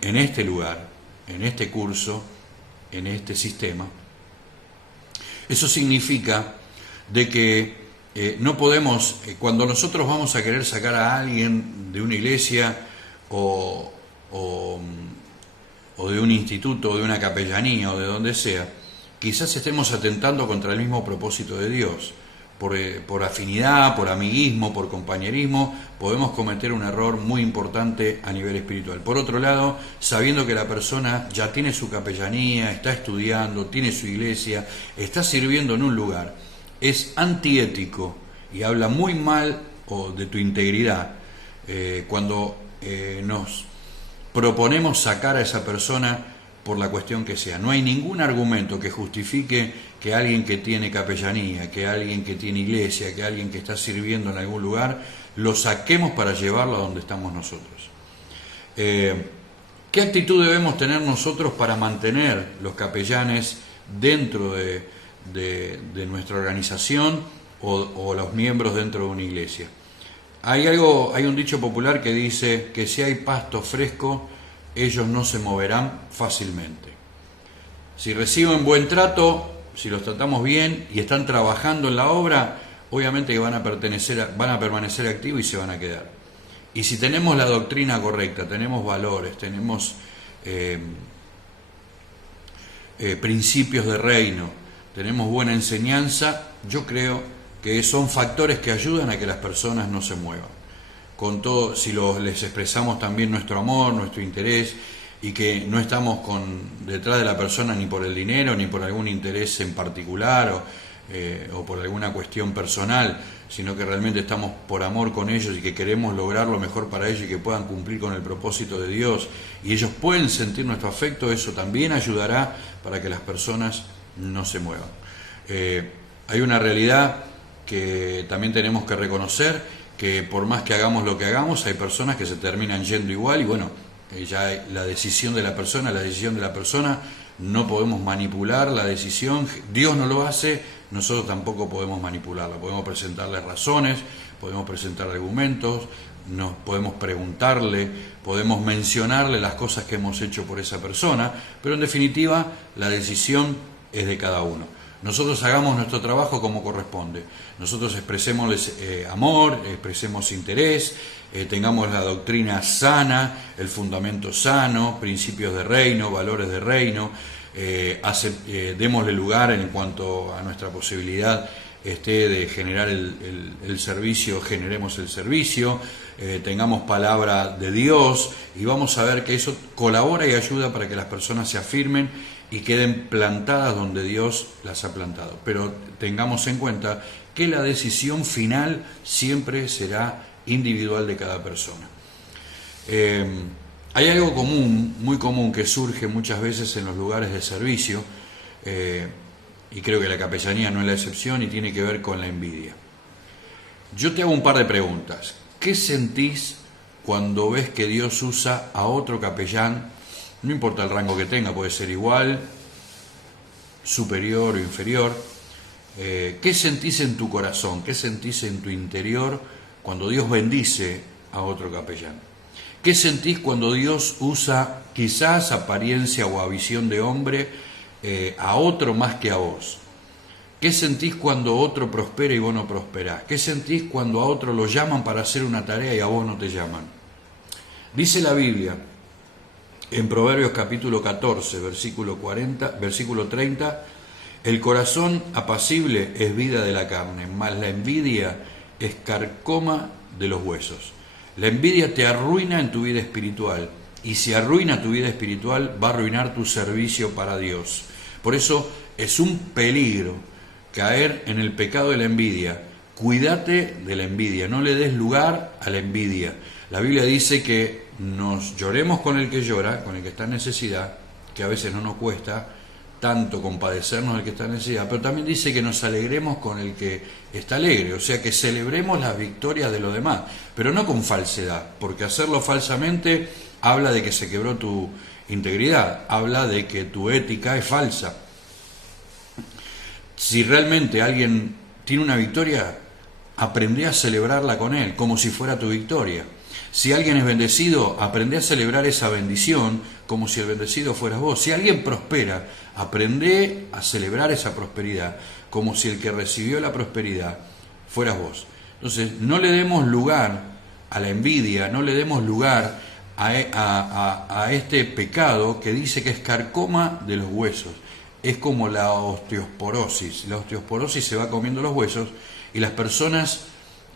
en este lugar, en este curso, en este sistema. Eso significa de que no podemos, cuando nosotros vamos a querer sacar a alguien de una iglesia o de un instituto, o de una capellanía, o de donde sea, quizás estemos atentando contra el mismo propósito de Dios. Por afinidad, por amiguismo, por compañerismo, podemos cometer un error muy importante a nivel espiritual. Por otro lado, sabiendo que la persona ya tiene su capellanía, está estudiando, tiene su iglesia, está sirviendo en un lugar, es antiético y habla muy mal de tu integridad cuando nos proponemos sacar a esa persona por la cuestión que sea. No hay ningún argumento que justifique que alguien que tiene capellanía, que alguien que tiene iglesia, que alguien que está sirviendo en algún lugar, lo saquemos para llevarlo a donde estamos nosotros. ¿Qué actitud debemos tener nosotros para mantener los capellanes dentro de nuestra organización o los miembros dentro de una iglesia? Hay un dicho popular que dice que si hay pasto fresco, ellos no se moverán fácilmente. Si reciben buen trato, si los tratamos bien y están trabajando en la obra, obviamente que van a permanecer activos y se van a quedar. Y si tenemos la doctrina correcta, tenemos valores, tenemos principios de reino, tenemos buena enseñanza, yo creo que son factores que ayudan a que las personas no se muevan. Con todo, si les expresamos también nuestro amor, nuestro interés, y que no estamos detrás de la persona ni por el dinero, ni por algún interés en particular o por alguna cuestión personal, sino que realmente estamos por amor con ellos y que queremos lograr lo mejor para ellos y que puedan cumplir con el propósito de Dios, y ellos pueden sentir nuestro afecto, eso también ayudará para que las personas no se muevan. Hay una realidad que también tenemos que reconocer, que por más que hagamos lo que hagamos, hay personas que se terminan yendo igual, y bueno, ya la decisión de la persona, no podemos manipular la decisión, Dios no lo hace, nosotros tampoco podemos manipularla, podemos presentarle razones, podemos presentar argumentos, nos podemos preguntarle, podemos mencionarle las cosas que hemos hecho por esa persona, pero en definitiva la decisión es de cada uno. Nosotros hagamos nuestro trabajo como corresponde, nosotros expresémosles amor, expresemos interés, tengamos la doctrina sana, el fundamento sano, principios de reino, valores de reino, démosle lugar en cuanto a nuestra posibilidad de generar el servicio, generemos el servicio, tengamos palabra de Dios, y vamos a ver que eso colabora y ayuda para que las personas se afirmen y queden plantadas donde Dios las ha plantado. Pero tengamos en cuenta que la decisión final siempre será individual de cada persona. Hay algo común, muy común, que surge muchas veces en los lugares de servicio, y creo que la capellanía no es la excepción, y tiene que ver con la envidia. Yo te hago un par de preguntas. ¿Qué sentís cuando ves que Dios usa a otro capellán? No importa el rango que tenga, puede ser igual, superior o inferior. ¿Qué sentís en tu corazón? ¿Qué sentís en tu interior cuando Dios bendice a otro capellán? ¿Qué sentís cuando Dios usa, quizás apariencia o a visión de hombre, a otro más que a vos? ¿Qué sentís cuando otro prospera y vos no prosperás? ¿Qué sentís cuando a otro lo llaman para hacer una tarea y a vos no te llaman? Dice la Biblia, en Proverbios capítulo 14, versículo 30, el corazón apacible es vida de la carne, mas la envidia es carcoma de los huesos. La envidia te arruina en tu vida espiritual, y si arruina tu vida espiritual, va a arruinar tu servicio para Dios. Por eso es un peligro caer en el pecado de la envidia. Cuídate de la envidia, no le des lugar a la envidia. La Biblia dice que nos lloremos con el que llora, con el que está en necesidad, que a veces no nos cuesta tanto compadecernos del que está en necesidad, pero también dice que nos alegremos con el que está alegre, o sea que celebremos las victorias de los demás, pero no con falsedad, porque hacerlo falsamente habla de que se quebró tu integridad, habla de que tu ética es falsa. Si realmente alguien tiene una victoria, aprende a celebrarla con él, como si fuera tu victoria. Si alguien es bendecido, aprende a celebrar esa bendición como si el bendecido fueras vos. Si alguien prospera, aprende a celebrar esa prosperidad como si el que recibió la prosperidad fueras vos. Entonces, no le demos lugar a la envidia, no le demos lugar a este pecado que dice que es carcoma de los huesos. Es como la osteoporosis. La osteoporosis se va comiendo los huesos, y las personas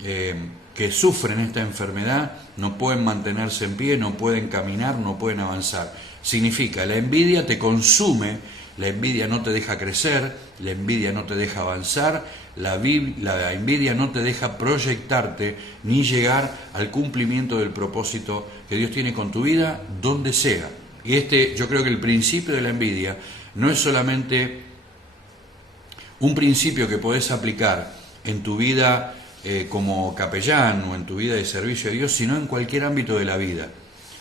que sufren esta enfermedad no pueden mantenerse en pie, no pueden caminar, no pueden avanzar. Significa, la envidia te consume, la envidia no te deja crecer, la envidia no te deja avanzar, la envidia no te deja proyectarte ni llegar al cumplimiento del propósito que Dios tiene con tu vida, donde sea. Y yo creo que el principio de la envidia no es solamente un principio que podés aplicar en tu vida como capellán o en tu vida de servicio a Dios, sino en cualquier ámbito de la vida.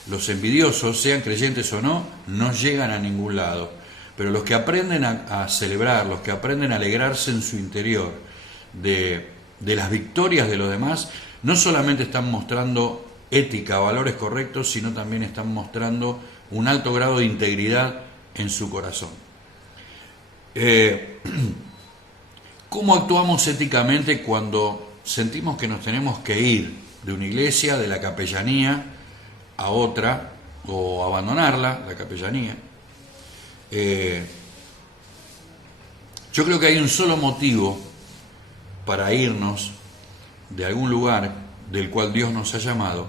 Los envidiosos, sean creyentes o no, no llegan a ningún lado, pero los que aprenden a celebrar, los que aprenden a alegrarse en su interior de las victorias de los demás, no solamente están mostrando ética, valores correctos, sino también están mostrando un alto grado de integridad en su corazón. ¿Cómo actuamos éticamente cuando sentimos que nos tenemos que ir de una iglesia, de la capellanía, a otra, o abandonarla, la capellanía? Yo creo que hay un solo motivo para irnos de algún lugar del cual Dios nos ha llamado,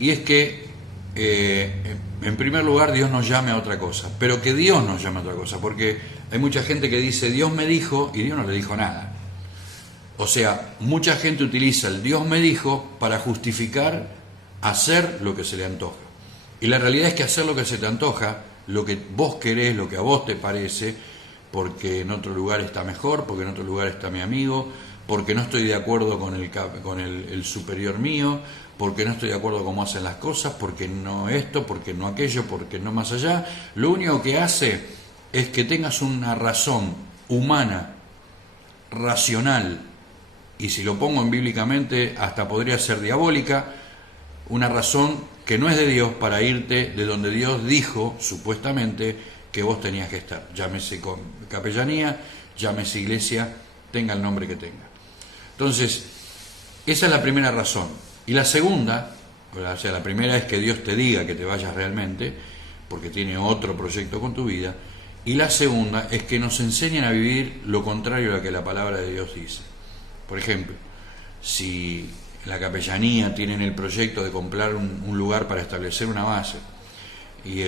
y es que en primer lugar Dios nos llame a otra cosa, pero que Dios nos llame a otra cosa, porque hay mucha gente que dice Dios me dijo, y Dios no le dijo nada. O sea, mucha gente utiliza el Dios me dijo para justificar hacer lo que se le antoja. Y la realidad es que hacer lo que se te antoja, lo que vos querés, lo que a vos te parece, porque en otro lugar está mejor, porque en otro lugar está mi amigo, porque no estoy de acuerdo con el superior mío, porque no estoy de acuerdo con cómo hacen las cosas, porque no esto, porque no aquello, porque no más allá, lo único que hace es que tengas una razón humana, racional, y si lo pongo en bíblicamente hasta podría ser diabólica, una razón que no es de Dios para irte de donde Dios dijo, supuestamente, que vos tenías que estar. Llámese capellanía, llámese iglesia, tenga el nombre que tenga. Entonces, esa es la primera razón. Y la segunda, o sea, la primera es que Dios te diga que te vayas realmente, porque tiene otro proyecto con tu vida. Y la segunda es que nos enseñan a vivir lo contrario a lo que la palabra de Dios dice. Por ejemplo, si la capellanía tienen el proyecto de comprar un lugar para establecer una base y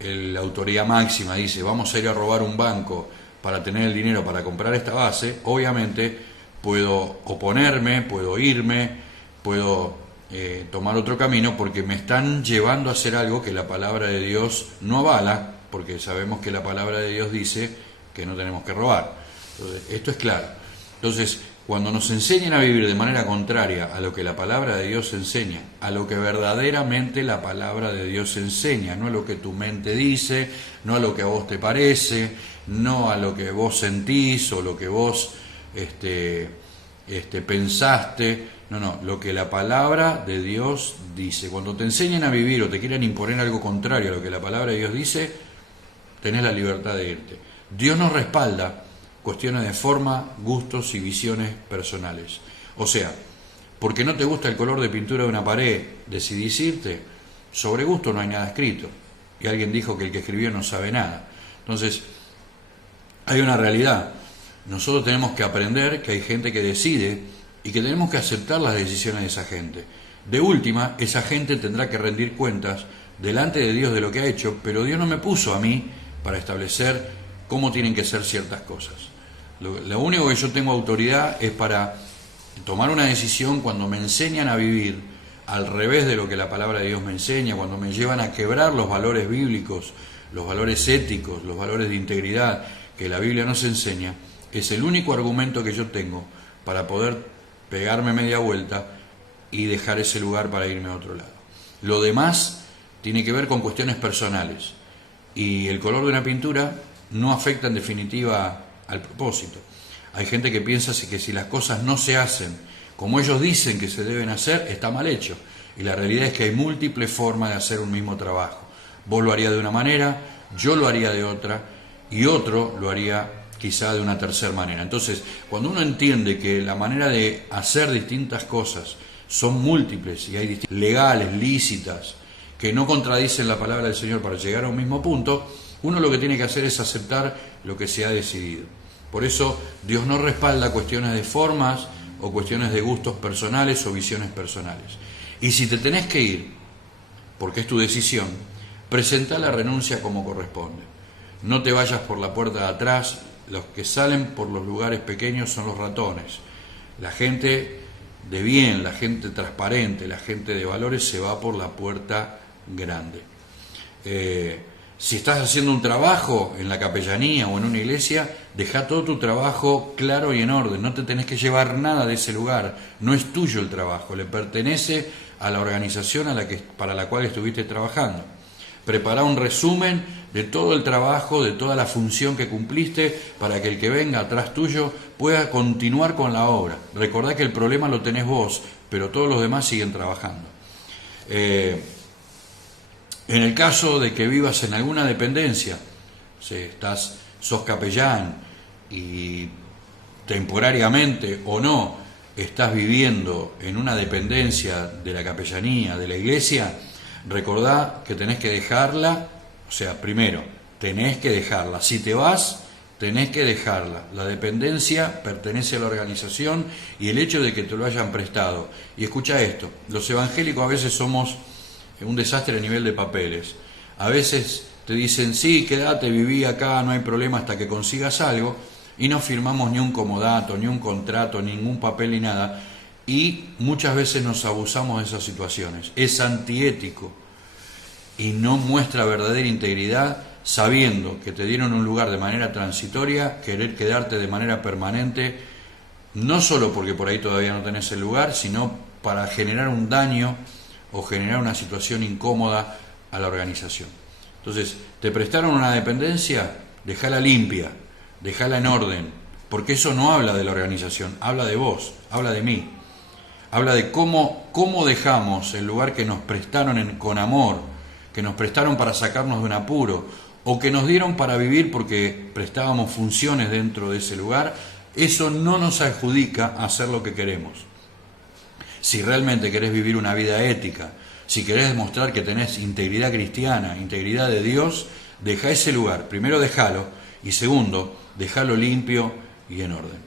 la autoridad máxima dice vamos a ir a robar un banco para tener el dinero para comprar esta base, obviamente puedo oponerme, puedo irme, puedo tomar otro camino porque me están llevando a hacer algo que la palabra de Dios no avala, porque sabemos que la palabra de Dios dice que no tenemos que robar. Entonces, esto es claro. Entonces, cuando nos enseñan a vivir de manera contraria a lo que la palabra de Dios enseña, a lo que verdaderamente la palabra de Dios enseña, no a lo que tu mente dice, no a lo que a vos te parece, no a lo que vos sentís o lo que vos pensaste, no, lo que la palabra de Dios dice. Cuando te enseñan a vivir o te quieren imponer algo contrario a lo que la palabra de Dios dice, tenés la libertad de irte. Dios nos respalda cuestiones de forma, gustos y visiones personales. O sea, porque no te gusta el color de pintura de una pared, decidís irte, sobre gusto no hay nada escrito. Y alguien dijo que el que escribió no sabe nada. Entonces, hay una realidad. Nosotros tenemos que aprender que hay gente que decide y que tenemos que aceptar las decisiones de esa gente. De última, esa gente tendrá que rendir cuentas delante de Dios de lo que ha hecho, pero Dios no me puso a mí para establecer cómo tienen que ser ciertas cosas. Lo único que yo tengo autoridad es para tomar una decisión cuando me enseñan a vivir al revés de lo que la palabra de Dios me enseña, cuando me llevan a quebrar los valores bíblicos, los valores éticos, los valores de integridad que la Biblia nos enseña. Es el único argumento que yo tengo para poder pegarme media vuelta y dejar ese lugar para irme a otro lado. Lo demás tiene que ver con cuestiones personales y el color de una pintura no afecta en definitiva al propósito. Hay gente que piensa que si las cosas no se hacen como ellos dicen que se deben hacer, está mal hecho. Y la realidad es que hay múltiples formas de hacer un mismo trabajo. Vos lo harías de una manera, yo lo haría de otra y otro lo haría quizá de una tercera manera. Entonces, cuando uno entiende que la manera de hacer distintas cosas son múltiples y hay legales, lícitas, que no contradicen la palabra del Señor para llegar a un mismo punto, uno lo que tiene que hacer es aceptar lo que se ha decidido. Por eso Dios no respalda cuestiones de formas o cuestiones de gustos personales o visiones personales. Y si te tenés que ir, porque es tu decisión, presentá la renuncia como corresponde. No te vayas por la puerta de atrás. Los que salen por los lugares pequeños son los ratones. La gente de bien, la gente transparente, la gente de valores se va por la puerta grande. Si estás haciendo un trabajo en la capellanía o en una iglesia, deja todo tu trabajo claro y en orden. No te tenés que llevar nada de ese lugar. No es tuyo el trabajo, le pertenece a la organización para la cual estuviste trabajando. Prepará un resumen de todo el trabajo, de toda la función que cumpliste, para que el que venga atrás tuyo pueda continuar con la obra. Recordá que el problema lo tenés vos, pero todos los demás siguen trabajando. En el caso de que vivas en alguna dependencia, si sos capellán y temporariamente o no estás viviendo en una dependencia de la capellanía, de la iglesia, recordá que tenés que dejarla. O sea, primero, tenés que dejarla. Si te vas, tenés que dejarla. La dependencia pertenece a la organización y el hecho de que te lo hayan prestado. Y escucha esto, los evangélicos a veces somos un desastre a nivel de papeles. A veces te dicen, sí, quédate, viví acá, no hay problema hasta que consigas algo, y no firmamos ni un comodato, ni un contrato, ningún papel ni nada, y muchas veces nos abusamos de esas situaciones. Es antiético y no muestra verdadera integridad, sabiendo que te dieron un lugar de manera transitoria, querer quedarte de manera permanente, no solo porque por ahí todavía no tenés el lugar, sino para generar un daño o generar una situación incómoda a la organización. Entonces, te prestaron una dependencia, dejala limpia, dejala en orden, porque eso no habla de la organización, habla de vos, habla de mí, habla de cómo dejamos el lugar que nos prestaron con amor, que nos prestaron para sacarnos de un apuro, o que nos dieron para vivir porque prestábamos funciones dentro de ese lugar. Eso no nos adjudica a hacer lo que queremos. Si realmente querés vivir una vida ética, si querés demostrar que tenés integridad cristiana, integridad de Dios, deja ese lugar. Primero déjalo, y segundo, déjalo limpio y en orden.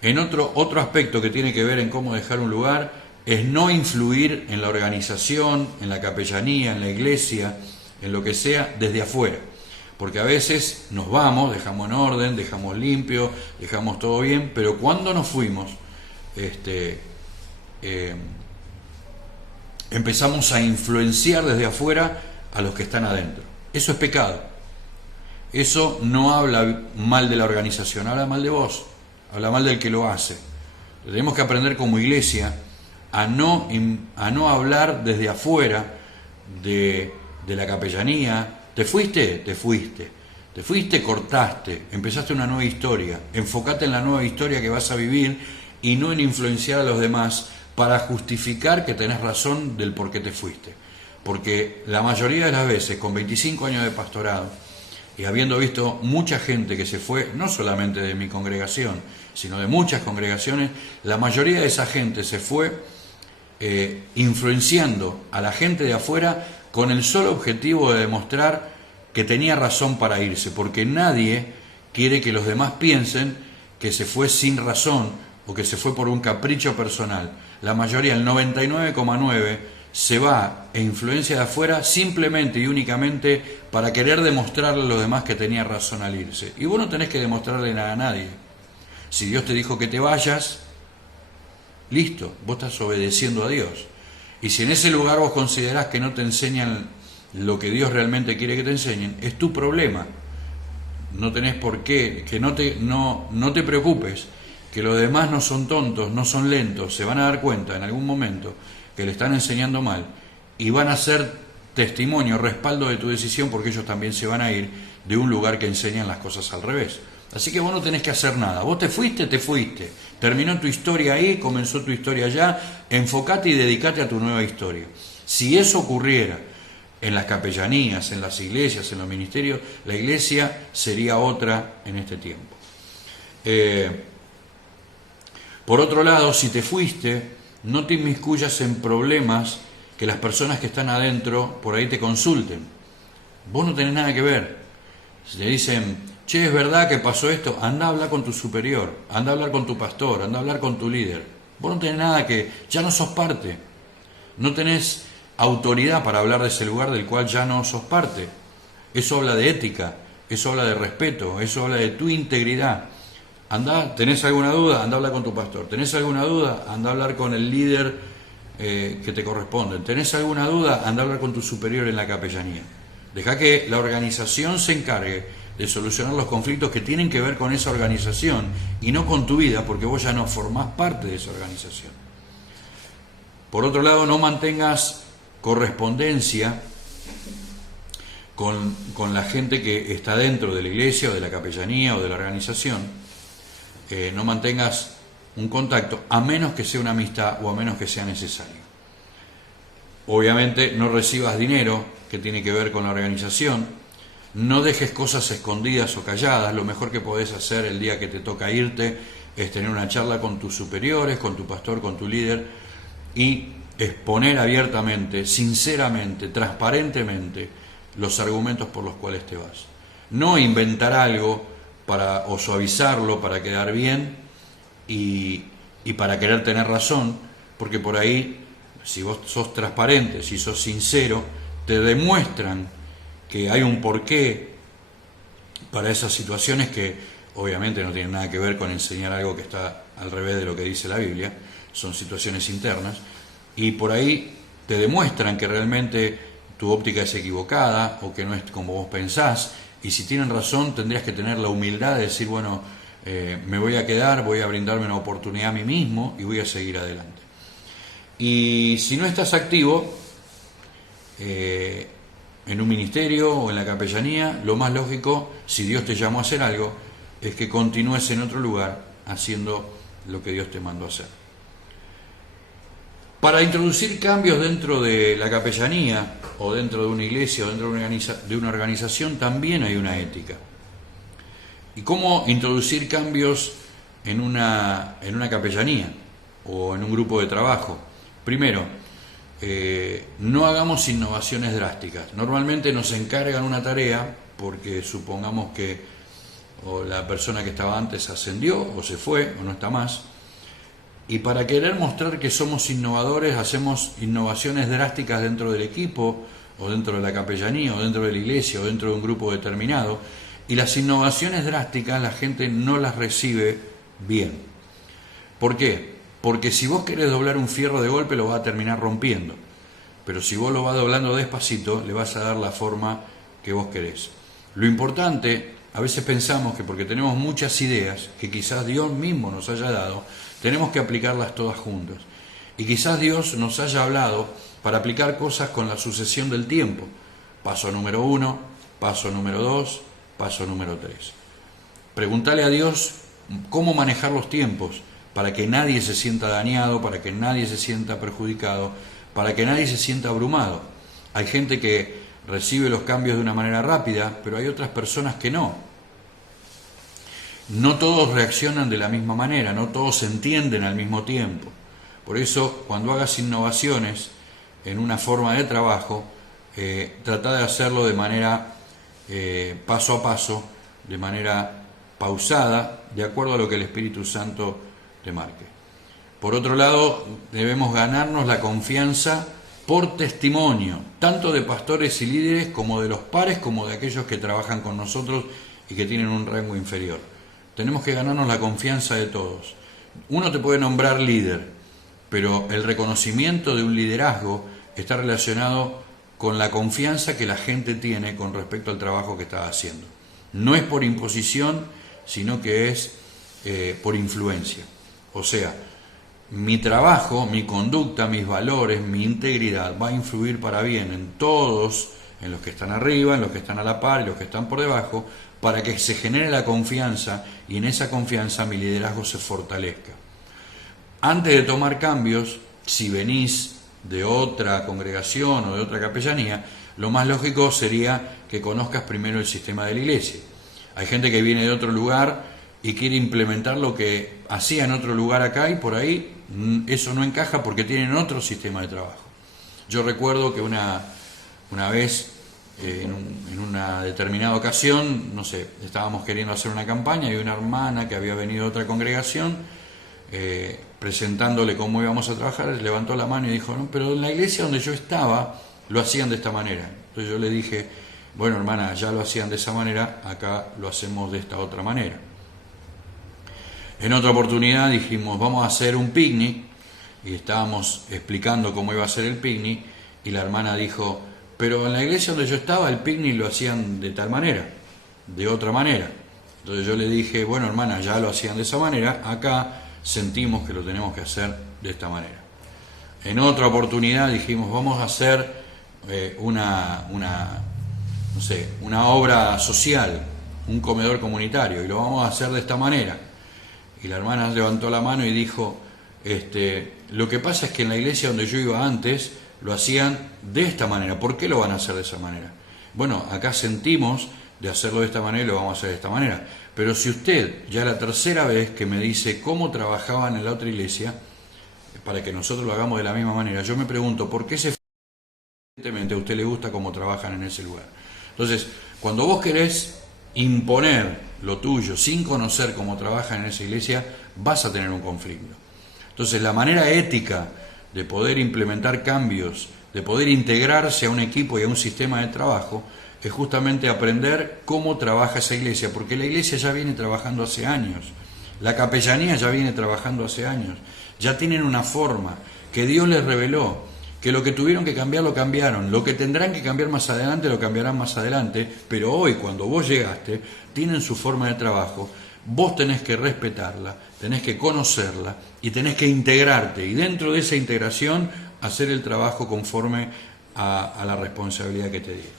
En otro aspecto que tiene que ver en cómo dejar un lugar es no influir en la organización, en la capellanía, en la iglesia, en lo que sea, desde afuera. Porque a veces nos vamos, dejamos en orden, dejamos limpio, dejamos todo bien, pero cuando nos fuimos, empezamos a influenciar desde afuera a los que están adentro. Eso es pecado. Eso no habla mal de la organización, habla mal de vos, habla mal del que lo hace. Tenemos que aprender como iglesia a no hablar desde afuera de la capellanía. ¿Te fuiste? Te fuiste. Te fuiste, cortaste, empezaste una nueva historia. Enfócate en la nueva historia que vas a vivir y no en influenciar a los demás para justificar que tenés razón del por qué te fuiste. Porque la mayoría de las veces, con 25 años de pastorado, y habiendo visto mucha gente que se fue, no solamente de mi congregación, sino de muchas congregaciones, la mayoría de esa gente se fue influenciando a la gente de afuera con el solo objetivo de demostrar que tenía razón para irse, porque nadie quiere que los demás piensen que se fue sin razón o que se fue por un capricho personal. La mayoría, el 99,9%, se va e influencia de afuera simplemente y únicamente para querer demostrarle a los demás que tenía razón al irse. Y vos no tenés que demostrarle nada a nadie. Si Dios te dijo que te vayas, listo, vos estás obedeciendo a Dios. Y si en ese lugar vos considerás que no te enseñan lo que Dios realmente quiere que te enseñen, es tu problema. No tenés por qué, que no te preocupes, que los demás no son tontos, no son lentos, se van a dar cuenta en algún momento que le están enseñando mal y van a ser testimonio, respaldo de tu decisión, porque ellos también se van a ir de un lugar que enseñan las cosas al revés. Así que vos no tenés que hacer nada. Vos te fuiste. Terminó tu historia ahí, comenzó tu historia allá. Enfocate y dedicate a tu nueva historia. Si eso ocurriera en las capellanías, en las iglesias, en los ministerios, la iglesia sería otra en este tiempo. Por otro lado, si te fuiste, no te inmiscuyas en problemas que las personas que están adentro por ahí te consulten. Vos no tenés nada que ver. Si te dicen, che, ¿es verdad que pasó esto? Anda a hablar con tu superior, anda a hablar con tu pastor, anda a hablar con tu líder. Vos no tenés nada que... ya no sos parte. No tenés autoridad para hablar de ese lugar del cual ya no sos parte. Eso habla de ética, eso habla de respeto, eso habla de tu integridad. ¿Tenés alguna duda? Anda a hablar con tu pastor. ¿Tenés alguna duda? Anda a hablar con el líder que te corresponde. ¿Tenés alguna duda? Anda a hablar con tu superior en la capellanía. Deja que la organización se encargue de solucionar los conflictos que tienen que ver con esa organización y no con tu vida, porque vos ya no formás parte de esa organización. Por otro lado, no mantengas correspondencia con la gente que está dentro de la iglesia o de la capellanía o de la organización. No mantengas un contacto a menos que sea una amistad o a menos que sea necesario. Obviamente no recibas dinero que tiene que ver con la organización, no dejes cosas escondidas o calladas. Lo mejor que podés hacer el día que te toca irte es tener una charla con tus superiores, con tu pastor, con tu líder y exponer abiertamente, sinceramente, transparentemente los argumentos por los cuales te vas. No inventar algo o suavizarlo para quedar bien y para querer tener razón, porque por ahí, si vos sos transparente, si sos sincero, te demuestran que hay un porqué para esas situaciones que obviamente no tienen nada que ver con enseñar algo que está al revés de lo que dice la Biblia, son situaciones internas, y por ahí te demuestran que realmente tu óptica es equivocada o que no es como vos pensás, y si tienen razón tendrías que tener la humildad de decir, bueno, me voy a quedar, voy a brindarme una oportunidad a mí mismo y voy a seguir adelante. Y si no estás activo en un ministerio o en la capellanía, lo más lógico, si Dios te llamó a hacer algo, es que continúes en otro lugar haciendo lo que Dios te mandó a hacer. Para introducir cambios dentro de la capellanía o dentro de una iglesia o dentro de una organización también hay una ética. ¿Y cómo introducir cambios en una capellanía o en un grupo de trabajo? Primero, no hagamos innovaciones drásticas. Normalmente nos encargan una tarea porque supongamos que o la persona que estaba antes ascendió o se fue o no está más, y para querer mostrar que somos innovadores hacemos innovaciones drásticas dentro del equipo o dentro de la capellanía o dentro de la iglesia o dentro de un grupo determinado, y las innovaciones drásticas la gente no las recibe bien. ¿Por qué? Porque si vos querés doblar un fierro de golpe lo vas a terminar rompiendo, pero si vos lo vas doblando despacito le vas a dar la forma que vos querés. Lo importante, a veces pensamos que porque tenemos muchas ideas que quizás Dios mismo nos haya dado, tenemos que aplicarlas todas juntas. Y quizás Dios nos haya hablado para aplicar cosas con la sucesión del tiempo. Paso número 1, paso número 2, paso número 3. Preguntale a Dios cómo manejar los tiempos para que nadie se sienta dañado, para que nadie se sienta perjudicado, para que nadie se sienta abrumado. Hay gente que recibe los cambios de una manera rápida, pero hay otras personas que no. No todos reaccionan de la misma manera, no todos se entienden al mismo tiempo. Por eso, cuando hagas innovaciones en una forma de trabajo, trata de hacerlo de manera paso a paso, de manera pausada, de acuerdo a lo que el Espíritu Santo te marque. Por otro lado, debemos ganarnos la confianza por testimonio, tanto de pastores y líderes como de los pares, como de aquellos que trabajan con nosotros y que tienen un rango inferior. Tenemos que ganarnos la confianza de todos. Uno te puede nombrar líder, pero el reconocimiento de un liderazgo está relacionado con la confianza que la gente tiene con respecto al trabajo que está haciendo. No es por imposición, sino que es por influencia. O sea, mi trabajo, mi conducta, mis valores, mi integridad va a influir para bien en todos, en los que están arriba, en los que están a la par y los que están por debajo, para que se genere la confianza y en esa confianza mi liderazgo se fortalezca. Antes de tomar cambios, si venís de otra congregación o de otra capellanía, lo más lógico sería que conozcas primero el sistema de la iglesia. Hay gente que viene de otro lugar y quiere implementar lo que hacía en otro lugar acá y por ahí eso no encaja porque tienen otro sistema de trabajo. Yo recuerdo que una vez, en una determinada ocasión, no sé, estábamos queriendo hacer una campaña y una hermana que había venido de otra congregación, presentándole cómo íbamos a trabajar, levantó la mano y dijo, no, pero en la iglesia donde yo estaba lo hacían de esta manera. Entonces yo le dije, bueno hermana, ya lo hacían de esa manera, acá lo hacemos de esta otra manera. En otra oportunidad dijimos, vamos a hacer un picnic, y estábamos explicando cómo iba a ser el picnic, y la hermana dijo, pero en la iglesia donde yo estaba el picnic lo hacían de tal manera, de otra manera. Entonces yo le dije, bueno hermana, ya lo hacían de esa manera, acá sentimos que lo tenemos que hacer de esta manera. En otra oportunidad dijimos, vamos a hacer una obra social, un comedor comunitario, y lo vamos a hacer de esta manera. Y la hermana levantó la mano y dijo, lo que pasa es que en la iglesia donde yo iba antes lo hacían de esta manera. ¿Por qué lo van a hacer de esa manera? Bueno, acá sentimos de hacerlo de esta manera y lo vamos a hacer de esta manera. Pero si usted, ya la tercera vez que me dice cómo trabajaban en la otra iglesia, para que nosotros lo hagamos de la misma manera, yo me pregunto, ¿por qué evidentemente a usted le gusta cómo trabajan en ese lugar? Entonces, cuando vos querés imponer lo tuyo sin conocer cómo trabajan en esa iglesia, vas a tener un conflicto. Entonces, la manera ética de poder implementar cambios, de poder integrarse a un equipo y a un sistema de trabajo, es justamente aprender cómo trabaja esa iglesia, porque la iglesia ya viene trabajando hace años, la capellanía ya viene trabajando hace años, ya tienen una forma que Dios les reveló, que lo que tuvieron que cambiar lo cambiaron, lo que tendrán que cambiar más adelante lo cambiarán más adelante, pero hoy cuando vos llegaste, tienen su forma de trabajo, vos tenés que respetarla, tenés que conocerla y tenés que integrarte, y dentro de esa integración hacer el trabajo conforme a la responsabilidad que te dieron.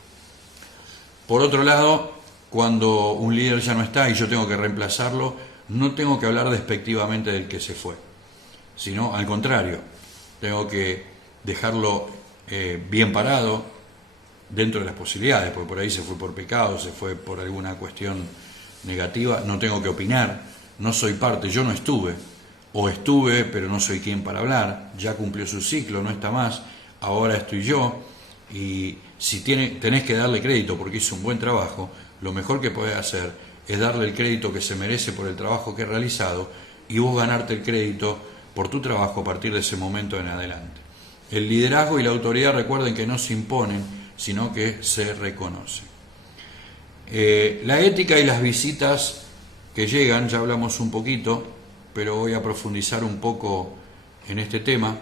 Por otro lado, cuando un líder ya no está y yo tengo que reemplazarlo, no tengo que hablar despectivamente del que se fue, sino al contrario, tengo que dejarlo bien parado dentro de las posibilidades, porque por ahí se fue por pecado, se fue por alguna cuestión negativa, no tengo que opinar, no soy parte, yo no estuve, o estuve pero no soy quien para hablar, ya cumplió su ciclo, no está más, ahora estoy yo, y si tenés que darle crédito porque hizo un buen trabajo, lo mejor que podés hacer es darle el crédito que se merece por el trabajo que ha realizado y vos ganarte el crédito por tu trabajo a partir de ese momento en adelante. El liderazgo y la autoridad, recuerden que no se imponen, sino que se reconocen. La ética y las visitas que llegan, ya hablamos un poquito, pero voy a profundizar un poco en este tema.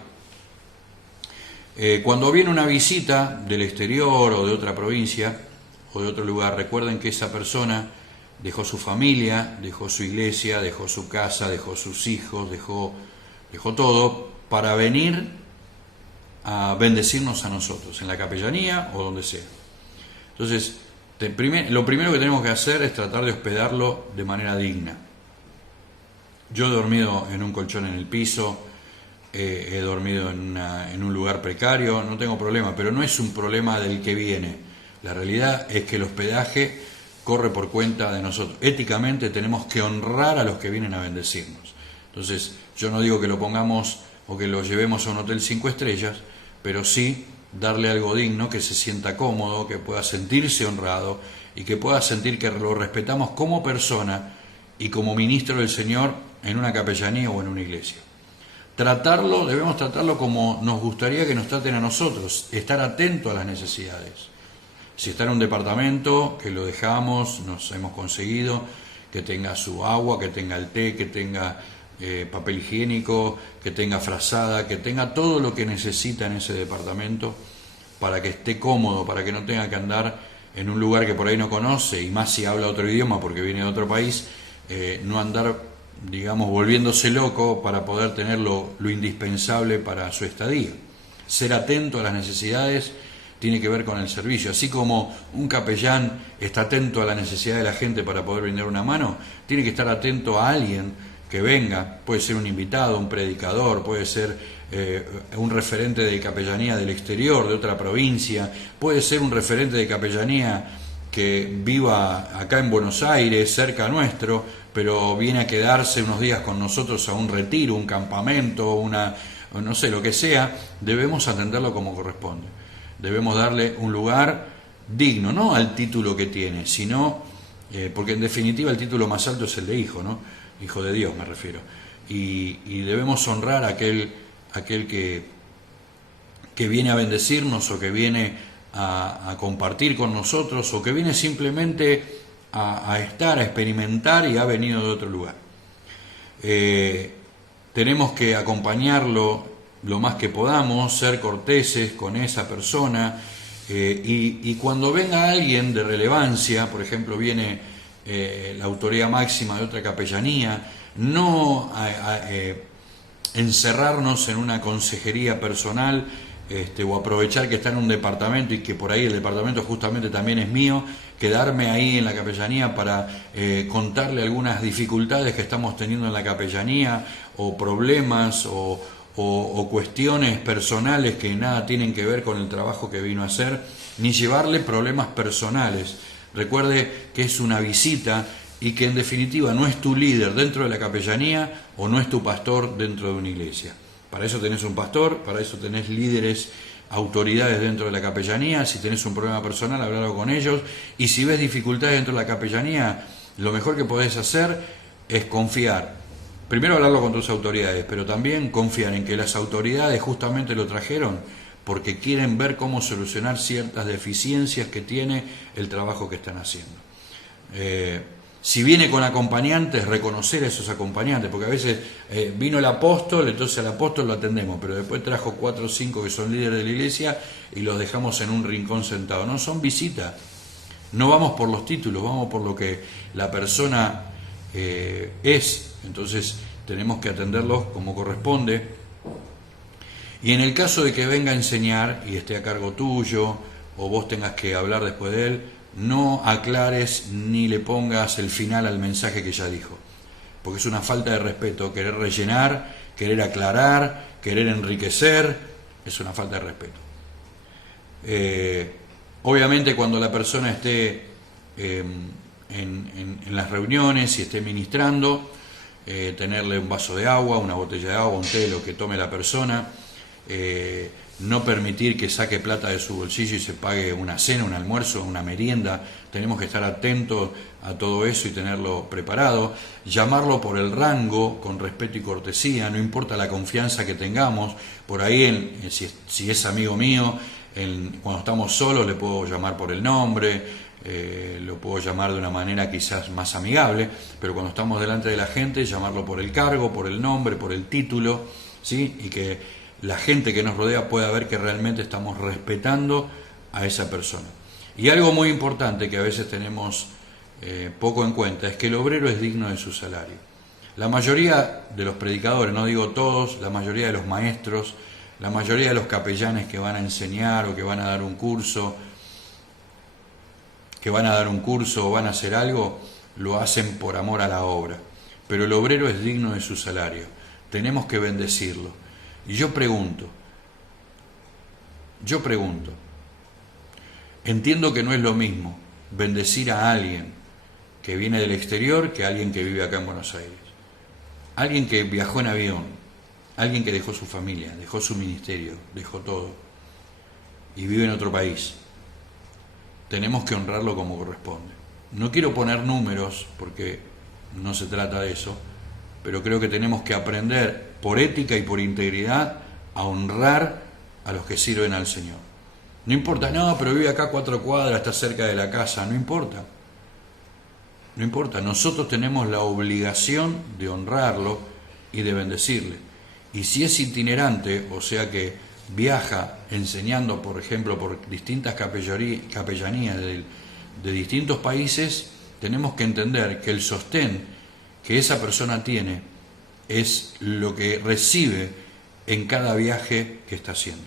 Cuando viene una visita del exterior o de otra provincia o de otro lugar, recuerden que esa persona dejó su familia, dejó su iglesia, dejó su casa, dejó sus hijos, dejó todo para venir a bendecirnos a nosotros, en la capellanía o donde sea. Entonces, lo primero que tenemos que hacer es tratar de hospedarlo de manera digna. Yo he dormido en un colchón en el piso, he dormido en un lugar precario, no tengo problema, pero no es un problema del que viene. La realidad es que el hospedaje corre por cuenta de nosotros. Éticamente tenemos que honrar a los que vienen a bendecirnos. Entonces, yo no digo que lo pongamos o que lo llevemos a un hotel 5 estrellas, pero sí darle algo digno, que se sienta cómodo, que pueda sentirse honrado y que pueda sentir que lo respetamos como persona y como ministro del Señor en una capellanía o en una iglesia. Debemos tratarlo como nos gustaría que nos traten a nosotros, estar atento a las necesidades. Si está en un departamento, que lo dejamos, nos hemos conseguido, que tenga su agua, que tenga el té, que tenga papel higiénico, que tenga frazada, que tenga todo lo que necesita en ese departamento para que esté cómodo, para que no tenga que andar en un lugar que por ahí no conoce, y más si habla otro idioma porque viene de otro país, no andar, digamos, volviéndose loco para poder tener lo indispensable para su estadía. Ser atento a las necesidades tiene que ver con el servicio. Así como un capellán está atento a la necesidad de la gente para poder brindar una mano, tiene que estar atento a alguien que venga, puede ser un invitado, un predicador, puede ser un referente de capellanía del exterior, de otra provincia, puede ser un referente de capellanía que viva acá en Buenos Aires, cerca nuestro, pero viene a quedarse unos días con nosotros a un retiro, un campamento, no sé, lo que sea. Debemos atenderlo como corresponde. Debemos darle un lugar digno, no al título que tiene, sino, porque en definitiva el título más alto es el de hijo, ¿no? Hijo de Dios me refiero. Y debemos honrar a aquel que viene a bendecirnos, o que viene a compartir con nosotros, o que viene simplemente a estar, a experimentar y ha venido de otro lugar. Tenemos que acompañarlo lo más que podamos, ser corteses con esa persona, y cuando venga alguien de relevancia, por ejemplo viene la autoridad máxima de otra capellanía, no encerrarnos en una consejería personal, o aprovechar que está en un departamento y que por ahí el departamento justamente también es mío, quedarme ahí en la capellanía para contarle algunas dificultades que estamos teniendo en la capellanía, o problemas o cuestiones personales que nada tienen que ver con el trabajo que vino a hacer, ni llevarle problemas personales. Recuerde que es una visita y que en definitiva no es tu líder dentro de la capellanía o no es tu pastor dentro de una iglesia. Para eso tenés un pastor, para eso tenés líderes, autoridades dentro de la capellanía. Si tenés un problema personal, hablalo con ellos, y si ves dificultades dentro de la capellanía, lo mejor que podés hacer es confiar. Primero hablarlo con tus autoridades, pero también confiar en que las autoridades justamente lo trajeron porque quieren ver cómo solucionar ciertas deficiencias que tiene el trabajo que están haciendo. Si viene con acompañantes, reconocer a esos acompañantes, porque a veces vino el apóstol, entonces al apóstol lo atendemos, pero después trajo 4 o 5 que son líderes de la iglesia y los dejamos en un rincón sentados. No, son visitas. No vamos por los títulos, vamos por lo que la persona es. Entonces tenemos que atenderlos como corresponde. Y en el caso de que venga a enseñar y esté a cargo tuyo, o vos tengas que hablar después de él, no aclares ni le pongas el final al mensaje que ya dijo, porque es una falta de respeto. Querer rellenar, querer aclarar, querer enriquecer, es una falta de respeto. Obviamente cuando la persona esté en las reuniones y esté ministrando, tenerle un vaso de agua, una botella de agua, un té, lo que tome la persona, no permitir que saque plata de su bolsillo y se pague una cena, un almuerzo, una merienda. Tenemos que estar atentos a todo eso y tenerlo preparado. Llamarlo por el rango, con respeto y cortesía, no importa la confianza que tengamos. Por ahí, si es amigo mío, cuando estamos solos le puedo llamar por el nombre, lo puedo llamar de una manera quizás más amigable, pero cuando estamos delante de la gente, llamarlo por el cargo, por el nombre, por el título, ¿sí? Y que la gente que nos rodea pueda ver que realmente estamos respetando a esa persona. Y algo muy importante que a veces tenemos poco en cuenta es que el obrero es digno de su salario. La mayoría de los predicadores, no digo todos, la mayoría de los maestros, la mayoría de los capellanes que van a enseñar o que van a dar un curso, o van a hacer algo, lo hacen por amor a la obra. Pero el obrero es digno de su salario. Tenemos que bendecirlo. Y yo pregunto, entiendo que no es lo mismo bendecir a alguien que viene del exterior que a alguien que vive acá en Buenos Aires. Alguien que viajó en avión, alguien que dejó su familia, dejó su ministerio, dejó todo y vive en otro país. Tenemos que honrarlo como corresponde. No quiero poner números porque no se trata de eso, pero creo que tenemos que aprender por ética y por integridad a honrar a los que sirven al Señor. No importa, no, pero vive acá 4 cuadras, está cerca de la casa, no importa. No importa, nosotros tenemos la obligación de honrarlo y de bendecirle. Y si es itinerante, o sea que viaja enseñando, por ejemplo, por distintas capellanías de distintos países, tenemos que entender que el sostén que esa persona tiene es lo que recibe en cada viaje que está haciendo.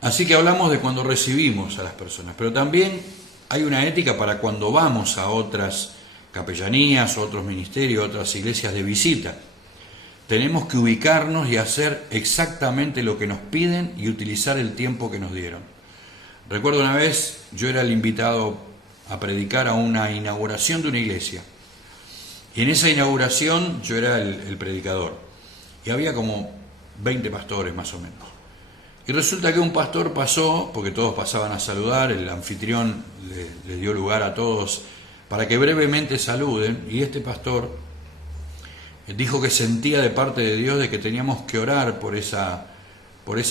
Así que hablamos de cuando recibimos a las personas, pero también hay una ética para cuando vamos a otras capellanías, otros ministerios, otras iglesias de visita. Tenemos que ubicarnos y hacer exactamente lo que nos piden y utilizar el tiempo que nos dieron. Recuerdo una vez, yo era el invitado a predicar a una inauguración de una iglesia. Y en esa inauguración yo era el predicador. Y había como 20 pastores más o menos. Y resulta que un pastor pasó, porque todos pasaban a saludar, el anfitrión les dio lugar a todos para que brevemente saluden, y este pastor dijo que sentía de parte de Dios de que teníamos que orar por esa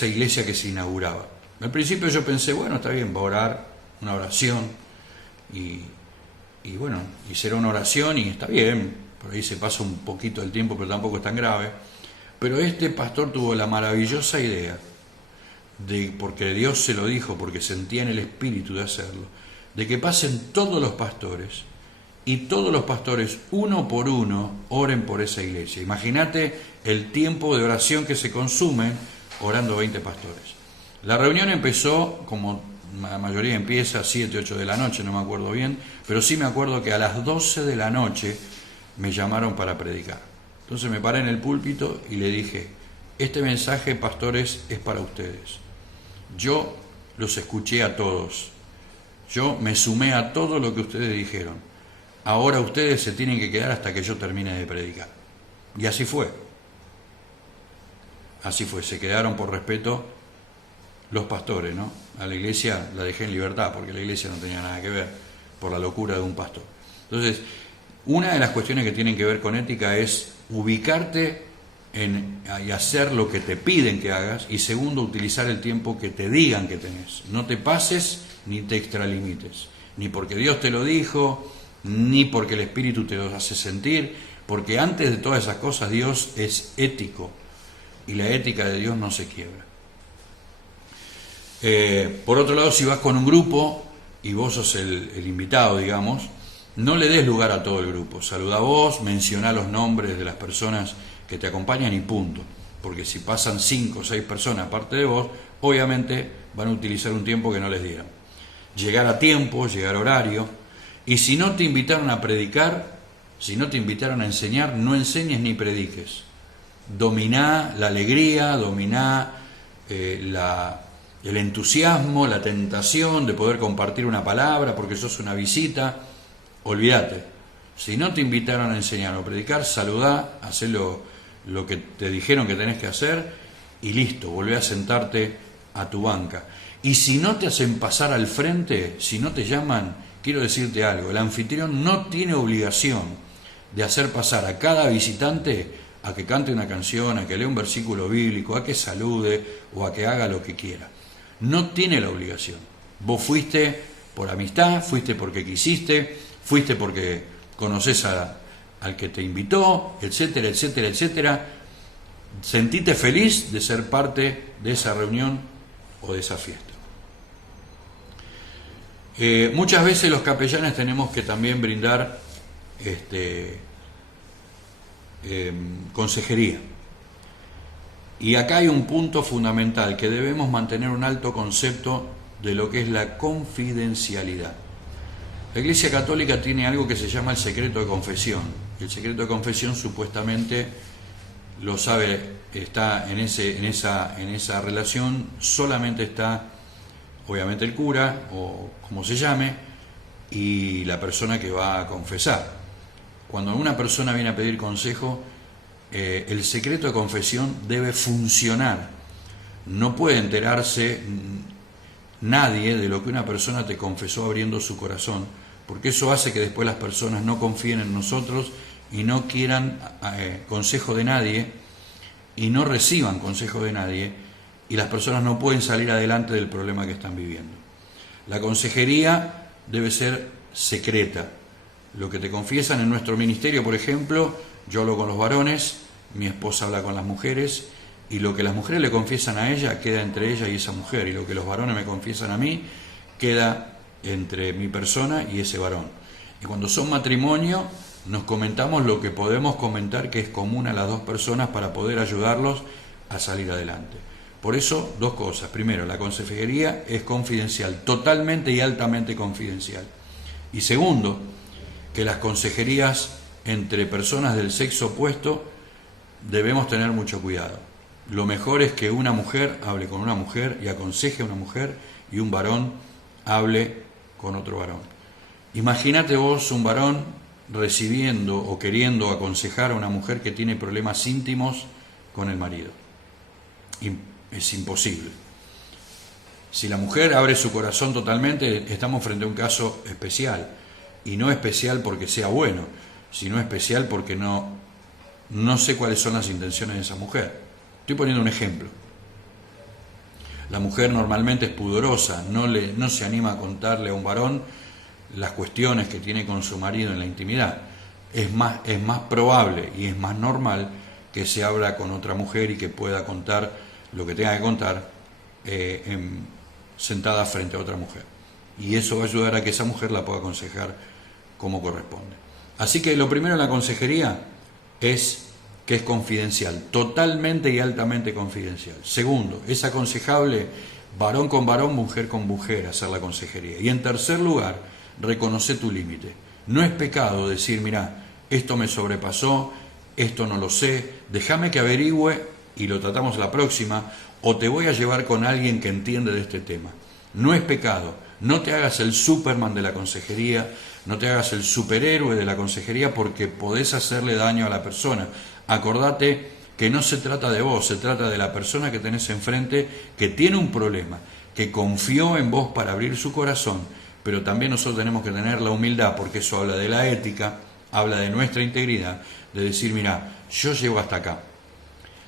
iglesia que se inauguraba. Al principio yo pensé, bueno, está bien, va a orar, una oración, y bueno, y será una oración y está bien, por ahí se pasa un poquito el tiempo, pero tampoco es tan grave. Pero este pastor tuvo la maravillosa idea, porque Dios se lo dijo, porque sentía en el espíritu de hacerlo, de que pasen todos los pastores, y todos los pastores, uno por uno, oren por esa iglesia. Imagínate el tiempo de oración que se consume orando 20 pastores. La reunión empezó, como la mayoría empieza, 7, 8 de la noche, no me acuerdo bien, pero sí me acuerdo que a las 12 de la noche me llamaron para predicar. Entonces me paré en el púlpito y le dije, este mensaje, pastores, es para ustedes. Yo los escuché a todos. Yo me sumé a todo lo que ustedes dijeron. Ahora ustedes se tienen que quedar hasta que yo termine de predicar. Y así fue. Así fue. Se quedaron por respeto los pastores, ¿no? A la iglesia la dejé en libertad porque la iglesia no tenía nada que ver por la locura de un pastor. Entonces, una de las cuestiones que tienen que ver con ética es ubicarte y hacer lo que te piden que hagas, y segundo, utilizar el tiempo que te digan que tenés. No te pases ni te extralimites, ni porque Dios te lo dijo, ni porque el Espíritu te lo hace sentir, porque antes de todas esas cosas Dios es ético, y la ética de Dios no se quiebra. Por otro lado, si vas con un grupo y vos sos el invitado, digamos, no le des lugar a todo el grupo. Saluda a vos, menciona los nombres de las personas que te acompañan y punto. Porque si pasan 5 o 6 personas aparte de vos, obviamente van a utilizar un tiempo que no les dieron. Llegar a tiempo, llegar a horario. Y si no te invitaron a predicar, si no te invitaron a enseñar, no enseñes ni prediques. Dominá la alegría, dominá el entusiasmo, la tentación de poder compartir una palabra porque sos una visita. Olvídate. Si no te invitaron a enseñar o predicar, saludá, hacé lo que te dijeron que tenés que hacer y listo, volvé a sentarte a tu banca. Y si no te hacen pasar al frente, si no te llaman, quiero decirte algo, el anfitrión no tiene obligación de hacer pasar a cada visitante a que cante una canción, a que lea un versículo bíblico, a que salude o a que haga lo que quiera. No tiene la obligación. Vos fuiste por amistad, fuiste porque quisiste, fuiste porque conoces al que te invitó, etcétera, etcétera, etcétera. Sentite feliz de ser parte de esa reunión o de esa fiesta. Muchas veces los capellanes tenemos que también brindar consejería. Y acá hay un punto fundamental, que debemos mantener un alto concepto de lo que es la confidencialidad. La Iglesia Católica tiene algo que se llama el secreto de confesión. El secreto de confesión supuestamente, lo sabe, está en esa relación, solamente está obviamente el cura, o como se llame, y la persona que va a confesar. Cuando una persona viene a pedir consejo, el secreto de confesión debe funcionar. No puede enterarse nadie de lo que una persona te confesó abriendo su corazón, porque eso hace que después las personas no confíen en nosotros y no quieran consejo de nadie y no reciban consejo de nadie, y las personas no pueden salir adelante del problema que están viviendo. La consejería debe ser secreta. Lo que te confiesan en nuestro ministerio, por ejemplo, yo hablo con los varones, mi esposa habla con las mujeres, y lo que las mujeres le confiesan a ella queda entre ella y esa mujer, y lo que los varones me confiesan a mí queda entre mi persona y ese varón. Y cuando son matrimonio, nos comentamos lo que podemos comentar que es común a las dos personas para poder ayudarlos a salir adelante. Por eso, dos cosas. Primero, la consejería es confidencial, totalmente y altamente confidencial. Y segundo, que las consejerías entre personas del sexo opuesto debemos tener mucho cuidado. Lo mejor es que una mujer hable con una mujer y aconseje a una mujer, y un varón hable con otro varón. Imagínate vos un varón recibiendo o queriendo aconsejar a una mujer que tiene problemas íntimos con el marido. Es imposible. Si la mujer abre su corazón totalmente, estamos frente a un caso especial. Y no especial porque sea bueno, sino especial porque no sé cuáles son las intenciones de esa mujer. Estoy poniendo un ejemplo. La mujer normalmente es pudorosa, no se anima a contarle a un varón las cuestiones que tiene con su marido en la intimidad. Es más probable y es más normal que se habla con otra mujer y que pueda contar lo que tenga que contar sentada frente a otra mujer. Y eso va a ayudar a que esa mujer la pueda aconsejar como corresponde. Así que lo primero en la consejería es que es confidencial, totalmente y altamente confidencial. Segundo, es aconsejable varón con varón, mujer con mujer hacer la consejería. Y en tercer lugar, reconoce tu límite. No es pecado decir, mira, esto me sobrepasó, esto no lo sé, déjame que averigüe y lo tratamos la próxima, o te voy a llevar con alguien que entiende de este tema. No es pecado. No te hagas el Superman de la consejería, no te hagas el superhéroe de la consejería, porque podés hacerle daño a la persona. Acordate que no se trata de vos, se trata de la persona que tenés enfrente, que tiene un problema, que confió en vos para abrir su corazón, pero también nosotros tenemos que tener la humildad, porque eso habla de la ética, habla de nuestra integridad, de decir, mira, yo llego hasta acá.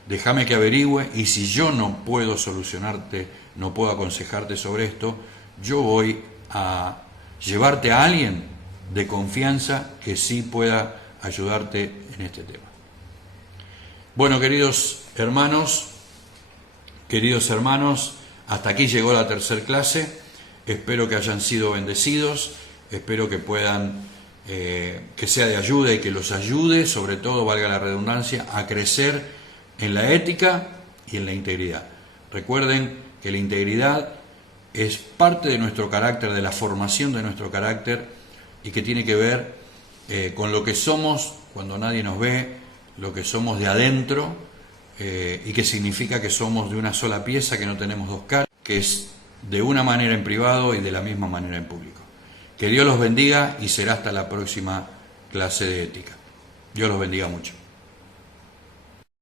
déjame que averigüe, y si yo no puedo solucionarte, no puedo aconsejarte sobre esto, yo voy a llevarte a alguien de confianza que sí pueda ayudarte en este tema. Bueno, queridos hermanos, hasta aquí llegó la tercera clase. Espero que hayan sido bendecidos, espero que puedan, que sea de ayuda y que los ayude, sobre todo, valga la redundancia, a crecer en la ética y en la integridad. Recuerden que la integridad es parte de nuestro carácter, de la formación de nuestro carácter, y que tiene que ver con lo que somos cuando nadie nos ve, lo que somos de adentro, y que significa que somos de una sola pieza, que no tenemos dos caras, que es de una manera en privado y de la misma manera en público. Que Dios los bendiga y será hasta la próxima clase de ética. Dios los bendiga mucho.